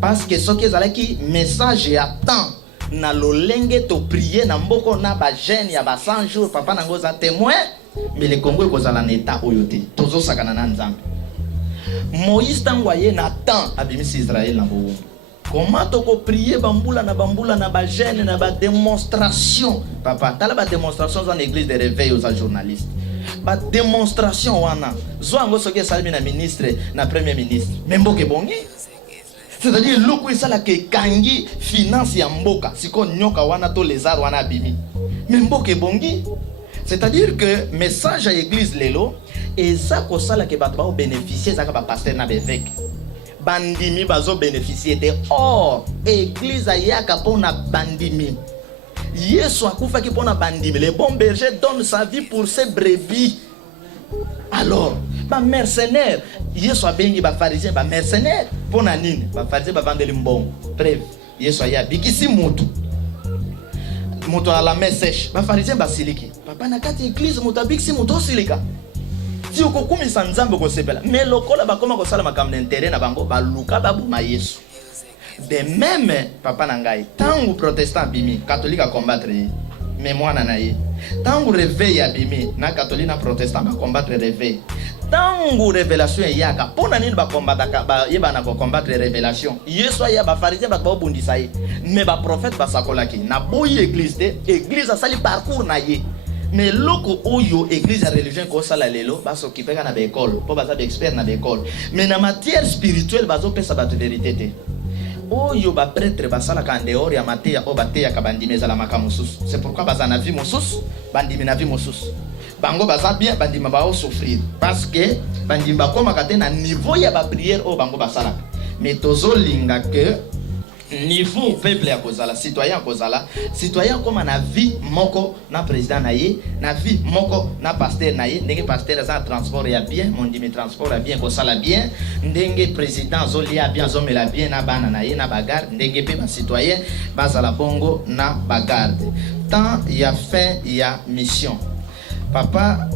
Parce que ce qui ezalaki message ya temps na lolenge to prier na mboko na ba jeune ya ba 100 jours papa nango za témoin mais le Congo ekozala na état oyo te. Tozo sakana na Nzambe. Moïse tango aye na temps abimisi Israël na bo. Comment toko prier bambula na ba jeune na ba démonstration papa tala ba démonstration dans l'église de réveil aux journalistes. Ba démonstration wana zo ango soki salmi na ministre na premier ministre. Memboke bongi. C'est-à-dire loko esala ke kangi finance ya mboka siko nyoka wana to lézard wana abimi. Memboke bongi. C'est-à-dire que message à l'église lelo et ça ko sala ke bato ba bénéficier ça ka ba pasteur na évêque. Bandimi bazo bénéficier de or église ayaka pona bandimi. Yesu akufa ki pona bandimi. Le bon berger donne sa vie pour ses brebis. Alors, ba mercenaire, Yesu abengi ba pharisien ba mercenaire pona nini? Ba pharisien ba vandeli mbongo. Bref, Yesu aya bikisi mutu. Mutu ala message. Ba pharisien ba siliki. Papa na kati église mutu bikisi mutu silika. Si okokumi sa Nzambe ko sepela. Mais lokola ba koma ko sala makambo d'intérêt na bango ba luka ba buma Yesu. De même papa na ngai, tangu protestant bimi, catholique a combattre. Mais moi nanaye. Tangu réveil abimi, na catholique na protestant ba combattre réveil. Tangu révélation yaka, pona nini ba combattre ba yeba na ko combattre révélation. Yesu ya ba pharisien ba bondisa ye. Mais ba prophète ba sakolaki na boyi église te, église a sali parcours na ye. Mais loko oyo église religion ko sala lelo ba s'occuper na ba école, po ba za expert na ba école. Mais na matière spirituelle ba zo pesa ba vérité te. Oyo ba prêtre ba sala ka dehors ya matea o batea ka bandimi za la makamusus. C'est pourquoi ba za na vie mosus, bandimi na vie mosus. Bango ba za bien bandimi ba o souffrir parce que bandimi ba koma ka te na niveau ya ba prière o bango ba sala. Mais tozo linga que niveau peuple ya kozala citoyen comme na vie moko na président na ye na vie moko na pasteur na ye ndenge pasteur za transport ya bien mon dimi transport ya bien ko sala bien ndenge président zolia bien zomela bien na bana na ye na bagarde ndenge pe ba citoyen bazala bongo na bagarde tant ya fin ya mission papa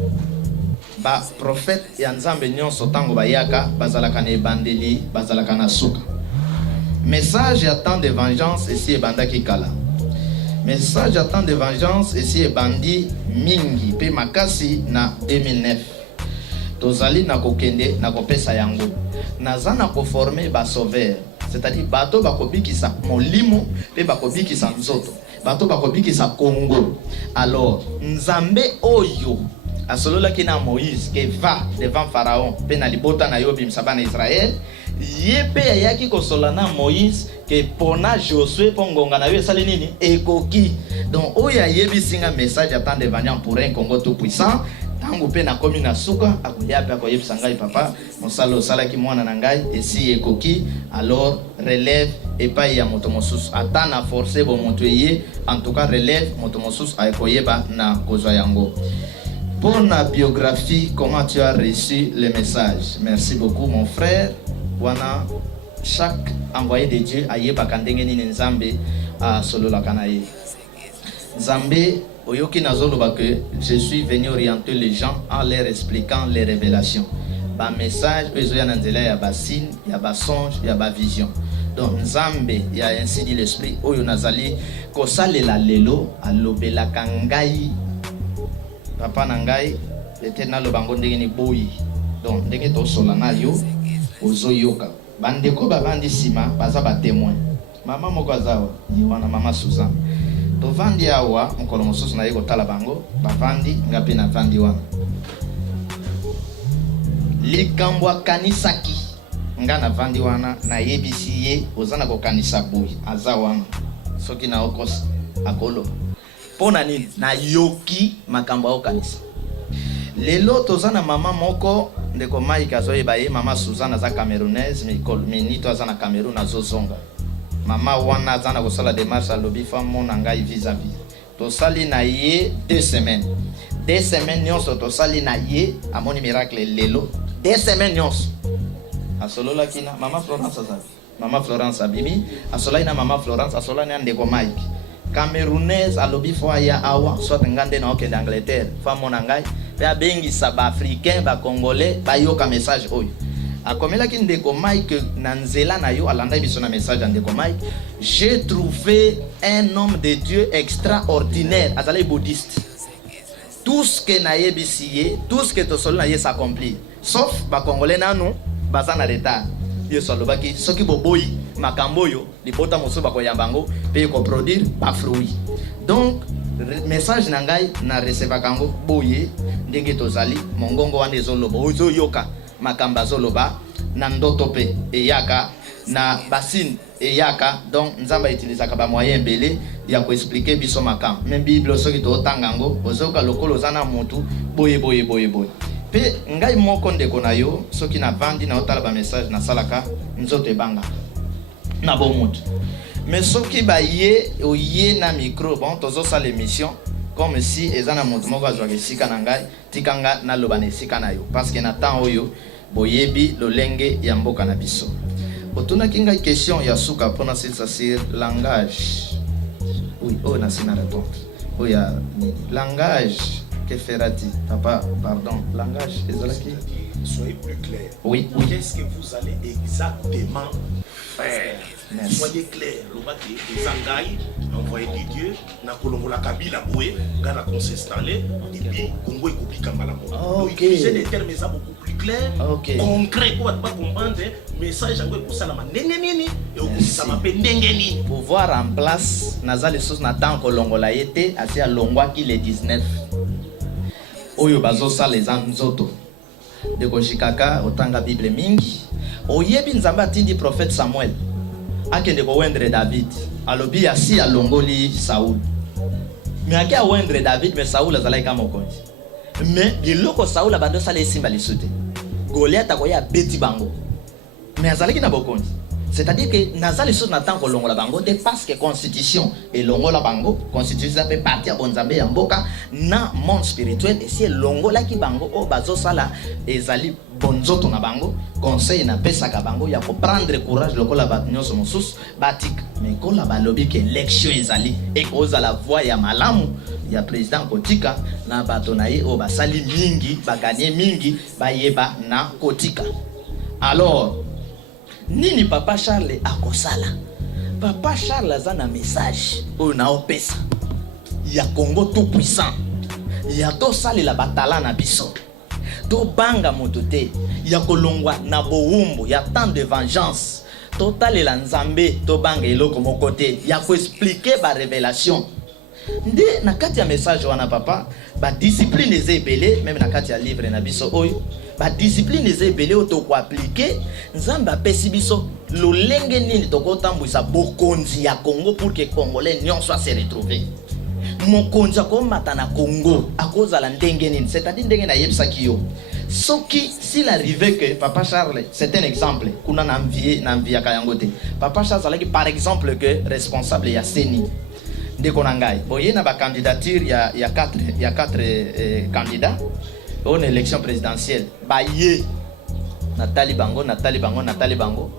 ba prophète ya Nzambe nyonso tango bayaka bazalaka na ebandeli bazalaka na suka. Message à temps de vengeance ici et banda kikala. Message à temps de vengeance ici et bandi mingi pe makasi na 2009. Tozali na kokende na kopesa yango. Nazana ko former ba sauveur. C'est-à-dire bato bakobikisa molimo pe bakobikisa nzoto. Bato bakobikisa Congo. Alors Nzambe oyo asolola kina Moïse ke va devant Pharaon pe na libota na yobi msabana Israël. Yepe yaki kosolana Moïse ke pona Josué pongonga na yo sali nini ekoki. Donc oya yebi singa message à temps de vengeance pour un Congo tout puissant. Tangu pe na komi na suka akulia pe akoyebi sangai papa mosalo salaki mwana na ngai esi ekoki alors relève et pas ya moto mosusu atana forcer bo moto yé en tout cas relève moto mosusu akoyeba na kozwa yango. Pour la biographie, comment tu as reçu le message? Merci beaucoup mon frère. Wana chaque envoyé de Dieu aye bakandenge ni Nzambe a solo la kanaye. Nzambe oyoki nazoloba que je suis venu orienter les gens en leur expliquant les révélations. Ba message ezoya na nzela ya ba signe, ya ba songe, ya ba vision. Donc Nzambe ya ainsi dit l'esprit oyo nazali kosalela lelo alobela kangai papa na ngai etena lobango ndenge ni boyi. Donc ndenge to sola na yo ozoyoka bandeko bavandi sima baza ba témoin mama moko azawa wana mama Suzanne to vandi awa mokolo mosusu na yeko tala bango bavandi ngapi na vandi wana likambo kanisaki nga na vandi wana na yebisi ye ozana ko kanisa boyi azawa soki na okos akolo pona nini na yoki makambo au kanisa lelo tozana mama moko ndeko maika zoyeba ye mama Suzanne za camerounaise minito azana Cameroun azozonga mama wana azana kosala démarche alobi femme na ngai vis-à-vis to sali na ye 2 semaines nyonso to sali na ye amoni miracle lelo 2 semaines nyonso asolola kina mama Florence azali mama Florence abimi asolai na mama Florence asolani na ndeko Mike Camerounaise alobi fois ya awa soit ngande na okende Angleterre femme nangai ba bengi sa ba africain ba congolais ba yoka message oyo akomelaki ndeko Mike na nzela na yo alanda biso na message ndeko Mike. J'ai trouvé un homme de Dieu extraordinaire azali bouddhiste. Tout ce que na yebisiye, tout ce que to solo na ye s'accomplir sauf ba congolais nanu baza na retard. Yo solo baki soki boboyi makambo yo libota moso ba koyambango pe ko produire ba fruit. Donc message na ngai na receive kango boye ndenge tozali mongongo wana ezoloba ozo yoka makamba zoloba na ndoto pe eyaka na basine eyaka. Donc nzamba utilisaka ba moyen belé ya ko expliquer biso makamba même bible soki to tangango ozoka lokolo zana mutu boye pe ngai moko ndeko na yo soki na vandi na otala ba message na salaka nzoto ebanga na bon mutu. Mais soki ba ye oye na micro bon tozo sa l'émission comme si ezana mutu moko azwa kesika na ngai tikanga na loba na sika na yo parce que na temps oyo boyebi lolenge ya mboka na biso. Otuna kinga question ya suka pona ça sur langage. Oui, oh na sina répondre. Oh ya langage que fera-t-il? Papa, pardon, langage ezalaki. Soyez plus clair. Oui. Qu'est-ce que vous allez exactement faire? Merci. Soyez clair. Lobaki ezangai envoyé de Dieu na kolongo la Kabila boye ngana qu'on s'installer et puis Congo ekopika malamu. Donc utiliser des termes beaucoup plus clairs, concrets pour pas comprendre message yango ekusala ndenge nini et okisa mape ndenge nini. Pouvoir en place nazali sos na temps kolongo la yete asi alongwa ki le 19. Oyo bazo sa les nzoto. De koshikaka otanga Bible mingi. Oyebi nzamba tindi prophète Samuel. Akende ko wendre David. Alobi asi alongoli Saoul. Mais akia wendre David mais Saoul azalaki kama mokonzi. Mais biloko Saoul abando sala esimba lisute. Goliath akoya beti bango. Mais azalaki na bokonzi. C'est-à-dire que nazali sos na temps kolongola bango te parce que constitution et longola bango constitution fait partie à bonzambe ya mboka na monde spirituel et si longola ki bango o bazo sala ezali bonzoto na bango conseil na pesa ka bango ya ko prendre courage lokola ba nyonso mosusu batik mais kola balobi que élection ezali et koza la voix ya malamu ya président Kotika na bato na ye o basali mingi ba gagner mingi ba yeba na Kotika. Alors nini Papa Charles akosala? Papa Charles aza na message oyo na opesa ya Congo tout puissant ya to salela batala na biso to banga moto te ya kolongwa na bowumbu ya temps de vengeance to talela nzambe to banga eloko moko te ya ko expliquer ba révélation nde na kati ya message wana papa ba discipline ezebele même na kati ya livre na biso oyo ba discipline ezebele oto ko appliquer nzamba pesi biso lolenge nini toko tambwisa bokonzi ya Congo pour que congolais nyonso se retrouver mokonzi akomata na Congo akozala ndenge nini c'est-à-dire ndenge na yebisaki yo soki s'il arrivait que Papa Charles c'est un exemple kuna na envie kayangote Papa Charles alaki par exemple que responsable ya Seni ndeko na ngai boye na ba candidature ya 4 candidats aux élections présidentielles baye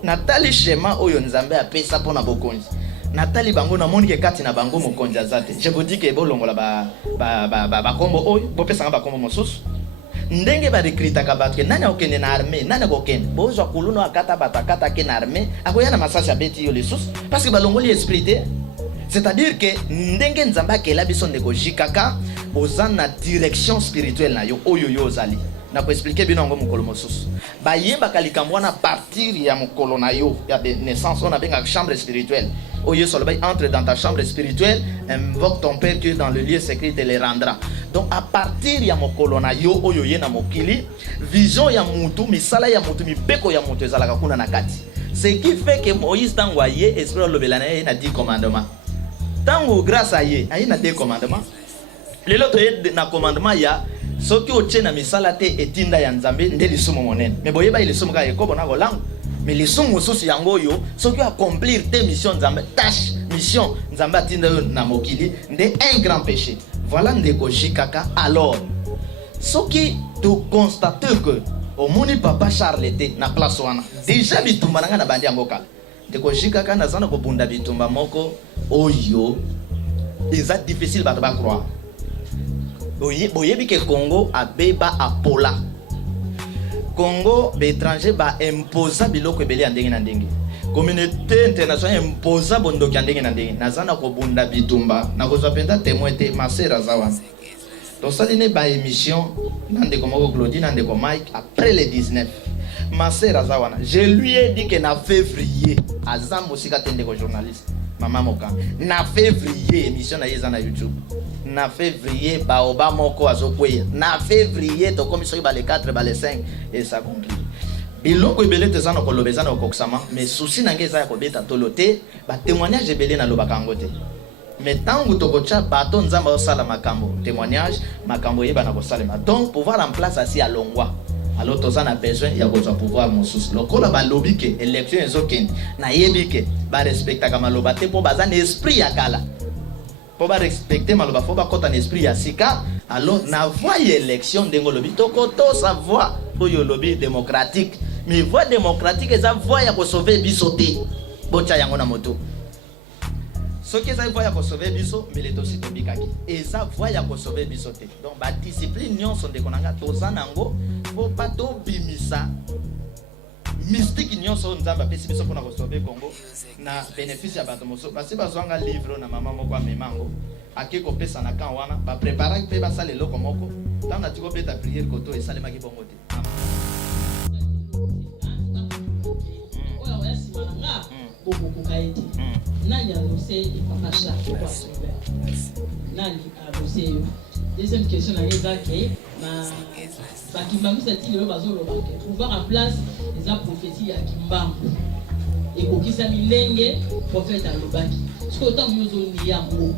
Natali schéma oyo nzambe apesa pona bokonzi Natali bango na moni ke kati na bango mokonzi azate. Je vous dis que bolongola ba kombo oyo bopesa ba kombo mosusu ndenge ba recruter ka batke nani okende na armée nani okende bozwa kuluno akata batakata ke na armée akoya na masasi abeti yo lesus parce que balongoli esprit te. C'est-à-dire que ndenge nzamba kela biso ndeko jikaka ozana na direction spirituelle na yo oyo yo zali na ko expliquer bino ngo mukolo mosusu ba yeba kalikambo na partir ya mukolo na yo ya naissance on a benga chambre spirituelle oyo solo bay entre dans ta chambre spirituelle invoque ton père qui est dans le lieu secret te le rendra. Donc à partir ya mukolo na yo oyo ye na mokili vision ya mutu misala ya mutu mibeko ya mutu ezalaka kuna na kati ce qui fait que Moïse tangwaye esprit lobelana na 10 commandements. Tango grâce à ye ayi na 10 commandements lelo to ye na commandement ya soki otie na misala te etinda ya nzambe nde lisumu monene mais boyeba lisumu ka ekobo na kolango mais lisumu mosusu yango yo soki accomplir te mission nzambe tâche mission nzambe atinda yo na mokili nde un grand péché. Voilà ndeko jikaka. Alors soki tu constate que omoni Papa Charles te na place wana déjà bitumba nanga na bandi yango kala ndeko jikaka nazana ko bunda bitumba moko oyo c'est difficile de croire. Boyebi que Congo a beba apola. Congo l'étranger ba imposa biloko ebele andenge na ndenge. Communauté internationale imposa bondoki andenge na ndenge. Nazana ko bunda bitumba na ko zapenda témoin te masera zawana. Donc ça n'est pas émission nande comme Claudine nande comme Mike après le 19. Masera zawana. Je lui ai dit que na février azam aussi ka tende ko journaliste. Maman Moka. Na février émission na yeza na YouTube. Na février baoba moko azokwe. Na février to commission ba le 4 ba le 5 et ça conclut. Biloko ebele te zana ko lobeza na koksama mais souci na ngeza ya ko beta tolote ba témoignage ebele na lobaka ngote. Mais tangu tokocha bato nzamba osala makambo témoignage makambo yeba na ko salema. Donc pouvoir en place asi à Longwa. Alors tous on a besoin ya ko pouvoir monsus. Lokola ba lobby ke élection ezokende na yebike ba respecta kama loba te po bazana esprit ya kala. Pour respecter maloba faut pas quand un esprit ya sika alors na voie élection dengo lobby tokoto sa voix pour yo lobby démocratique mais voie démocratique eza voie ya ko sauver biso te bocha yango na moto ce qui eza voie ya ko sauver biso mais les dossiers to bikaki eza voie ya ko sauver biso te donc ba discipline nyonso de konanga tozanango faut pas to bimisa mystique nyonso nzamba pesi biso pona ko sauver Congo na bénéfice ya bato moso parce que bazwanga livre na mama moko amemango akiko pesa na kan wana ba préparer pe ba sala eloko moko tant na tiko beta prière koto et salema ki bongo te oya oya simananga boko kaiti nani annoncer papa Charles nani annoncer yo deuxième question na ezake na bakimbangu sati lelo bazoloba ke pouvoir en place eza prophétie ya kimbangu ekokisa milenge prophète alobaki soki otango nyozoni yango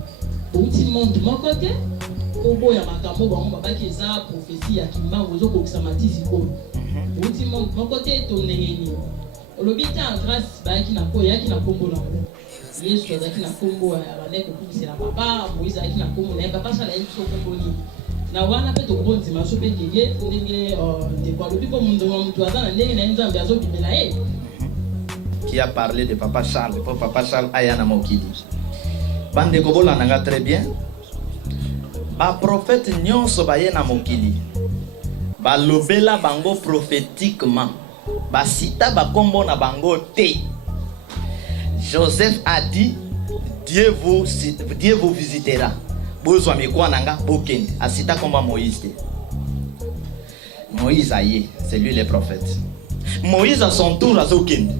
outi monde moko te oboya makambo bango babaki eza prophétie ya kimbangu ezokokisa matisi oyo outi monde moko te tondenge nini olobi te en grâce bayaki na koyo yaki na kombo nango yesu azalaki na kombo ya bandeko kokubisela papa moïse azalaki na kombo na ye papa sala yebi so kombo nini na wana pe tokobondima so pe keye ndenge ndeko alobi po moto aza na ndenge na ye nzambe azobimela ye qui a parlé de papa Charles pour papa Charles ayana mokili bande ko bolanda très bien ba prophète nyonso ba yena mokili ba lobela bango prophétiquement ba cita ba kombo na bango te. Joseph a dit Dieu vous visitera bozwa mikwa nanga bokende asita komba Moïse. Moïse aye, c'est lui le prophète. Moïse à son tour azokende.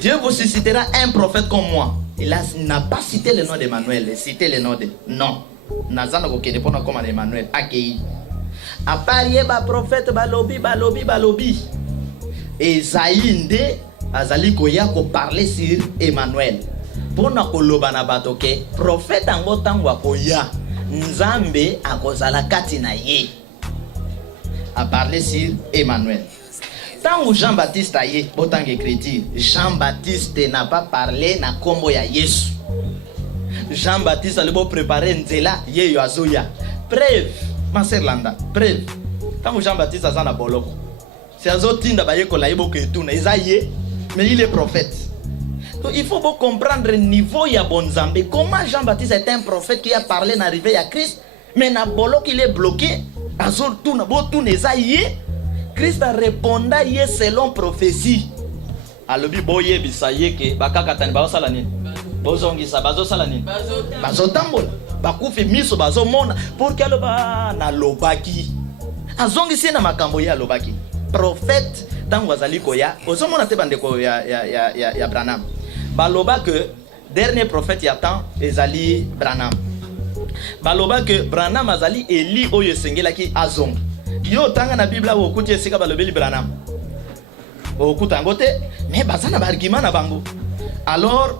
Dieu vous suscitera un prophète comme moi. Il n'a pas cité le nom d'Emmanuel, il a cité le nom de non. Nazana kokende pona comme Emmanuel akei. A part yeba prophète balobi. Esaïe azali koya ko parler sur Emmanuel. Pona koloba na bato ke prophète ango tangwa koya nzambe akozala kati na ye. A parler sur Emmanuel. Tant où Jean-Baptiste a yé, autant qu'écriture, Jean-Baptiste n'a pas parlé na kombo ya Yesu. Jean-Baptiste a le beau préparer nzela ye yo azoya. Preuve, ma sœur Landa, preuve. Tant où Jean-Baptiste a zana boloko. C'est azotinda ba yeko la yebo ke tuna Isaïe, mais il est prophète. Donc il faut comprendre le niveau ya bonzambe. Comment Jean-Baptiste est un prophète qui a parlé n'arrivé à Christ, mais na boloko il est bloqué. Azor tuna bo tuna Isaïe. Christ a répondu selon prophétie. Alobi boye bisaye ke bakaka tani bazosala nini? Bozongisa bazosala nini? Bazotambola. Bakufi miso bazomona pour que aloba na lobaki. Azongisi na makambo ya lobaki. Prophète tango azali koya, ozomona te bandeko ya Branham. Baloba que dernier prophète ya temps ezali Branham. Baloba que Branham azali Eli oyo sengelaki azong. Yo tanga na Bible wo kuti esika balobeli Branham. Wo kutango te mais bazana ba argument na bango. Alors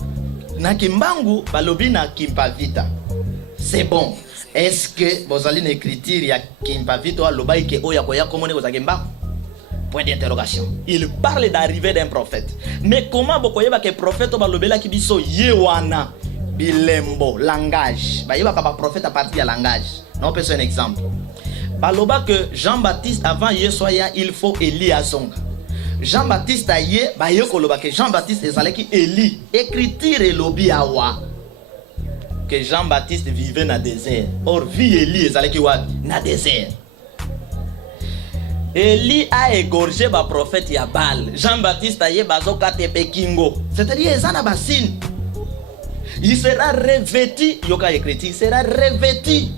na kimbangu balobi na kimpavita. C'est bon. Est-ce que vous allez écrire ya kimpavita aloba ke oya koya komone ko zakemba? Point d'interrogation. Il parle d'arrivée d'un prophète. Mais comment bokoyeba ke prophète balobela ki biso yewana bilembo langage. Ba yeba ka prophète à partir de langage. Non peut un exemple. Baloba que Jean-Baptiste avant Yesoya il faut Eli azonga. Jean-Baptiste aye ba yekoloba que Jean-Baptiste ezalaki Eli écriture elobi awa. que Jean-Baptiste vivait dans le désert. Or, vie Élie, dans le désert. Élie a égorgé le prophète Yabal. Jean-Baptiste a bazoka tepe kingo. C'est-à-dire, il sera revêtu, il sera revêtu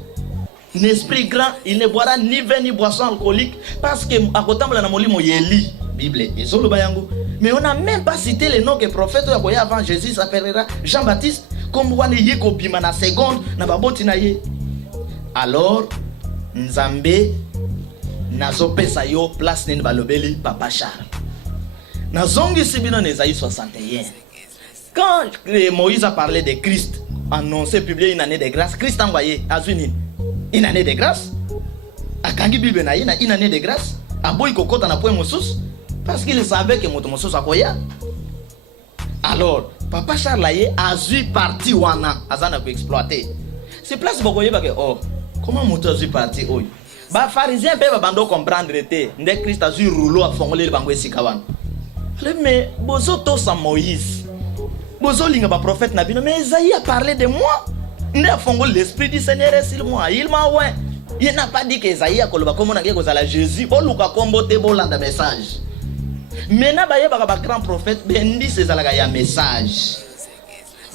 d'esprit grand. Il ne boira ni vin ni boisson alcoolique parce que à côté de la molimo Élie, Bible et Zolubayango. Mais on n'a même pas cité le nom que le prophète avant Jésus s'appellera Jean-Baptiste. Comme on est yeko bima na seconde na baboti na ye. Alors Nzambe nazo pesa yo place nini balobeli Papa Charles. Nazongi sibino Ésaïe 61. Quand Moïse a parlé de Christ, annoncé, publié une année de grâce, Christ a envoyé à Zuni une année de grâce. A Kangi Bible na une année de grâce. A Boy Kokota na point Moussous parce qu'il savait que Moussous a koya. Alors Papa Charles a vu parti wana azana ko exploiter. C'est place bokoye ba que oh comment moto a vu parti oy. Ba pharisien pe ba bando comprendre te ndé Christ a vu rouleau a fongolé le bango esikawan. Mais bozo to sa Moïse. Bozo linga ba prophète na bino mais Isaïe a parlé de moi. Ndé a fongolé l'esprit du Seigneur est sur moi. Il m'a ouais. Il n'a pas dit que Isaïe a koloba comme on a dit que la Jésus o luka kombo te bolanda message. Maintenant, il y a un grand prophète, il dit c'est un message.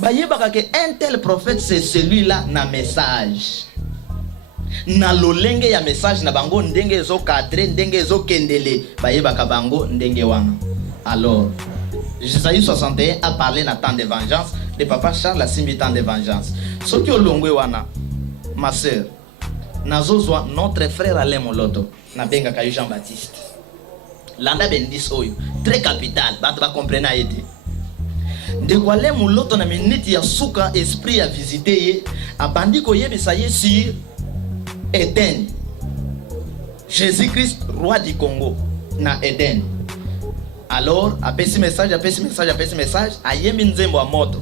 Il y a un tel prophète, c'est celui-là, un message. Na lolenge ya message na bango ndenge zo cadre ndenge zo kendele bayebaka bango ndenge wana. Alors Isaïe 61 a parlé na temps de vengeance de Papa Charles a simbi temps de vengeance. Ce qui olongwe wana ma sœur nazozwa notre frère Alain Moloto na benga kayo Jean-Baptiste. Landa bendis oyo très capital bato ba comprendre aide. De kwale Moloto na minute ya suka esprit a visiter ye abandi ko yebisa ye sur Eden. Jésus-Christ, roi du Congo, na Eden. Alors, apesi message, ayemi nzembo a moto.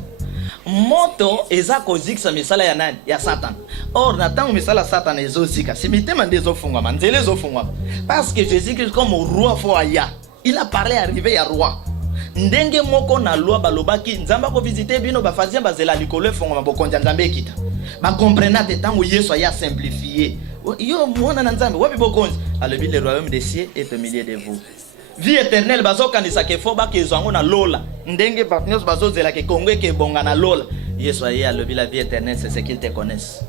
Moto eza kozik sa misala ya nani? Ya Satan. Or, natango misala Satan ezozika. Si mitema ndezo fungwa, manzele zo fungwa. Parce que Jésus-Christ comme roi fo aya. Il a parlé arrivé ya roi. Ndenge moko na loi balobaki nzamba ko visiter bino ba fazia bazela likolo fungwa mabokonja nzambe kita. Ba comprendre te tango Yesu aya simplifier. Yo mwana na nzambe wapi bokonzi alobi le royaume des cieux est au milieu de vous. Vie éternelle bazo kanisa ke fo ba ke zongo na lola. Ndenge partners bazo zela ke kongwe ke bonga na lola. Yesu aya alobi la vie éternelle c'est ce qu'ils te connaissent.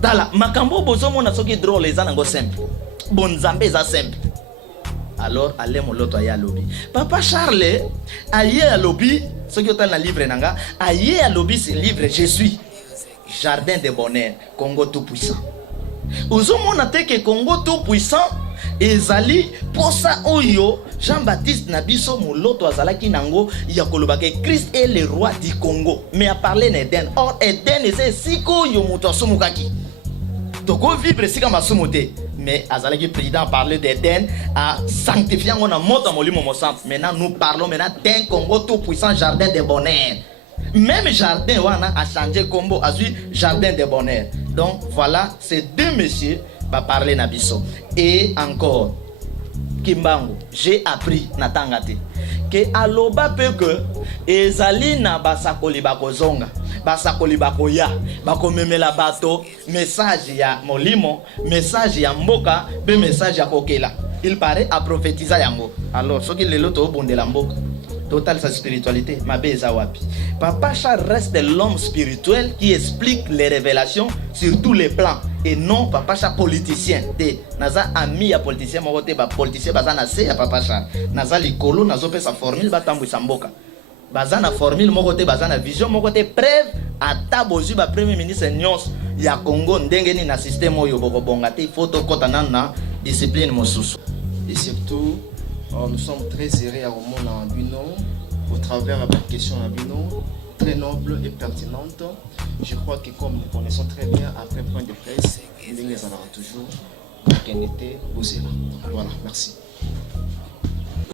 Tala makambo bozo mona soki drôle ezana ngo simple. Bon nzambe za simple. Alors allez mon loto aya alobi. Papa Charles aye alobi soki otal na livre nanga aye alobi ce livre je suis Jardin de bonheur, Congo tout puissant. Ozomona te que Congo tout puissant ezali posa oyo Jean-Baptiste Nabiso Moloto azalaki nango ya koloba que Christ est le roi du Congo. Mais a parlé d'Eden. Or Eden est siko yo moto asumukaki. Toko vivre sika masumote. Mais azalaki président parler d'Eden à sanctifier on a moto molimo mo centre. Maintenant nous parlons maintenant d'un Congo tout puissant jardin de bonheur. Même jardin wana a changé combo a vu jardin de bonheur. Donc voilà, ces deux messieurs va parler nabiso. Et encore Kimbango, j'ai appris na tangate que aloba pe que ezali na basakoli bakozonga, basakoli bakoya, bakomemela bato, message ya molimo, message ya mboka, be message ya kokela. Il paraît à prophétiser yango. Alors ce qui le loto bonde la mboka. Total sa spiritualité, ma beza wapi. Papa Charles reste l'homme spirituel qui explique les révélations sur tous les plans et non Papa Charles politicien. Te naza ami ya politicien mo te ba politicien bazana se ya Papa Charles. Naza likolo nazo pesa formule batambu samboka. Bazana formule mo te bazana vision mo te preuve ata bozu ba premier ministre nyos ya Congo ndenge ni na système oyo boko bonga te photo kota na discipline mosusu. Et surtout nous sommes très heureux à Romona en Bino, au travers de la question en Bino, très noble et pertinente. Je crois que comme nous connaissons très bien, après point de presse, nous les avons toujours, qu'elle était posée là. Voilà, merci.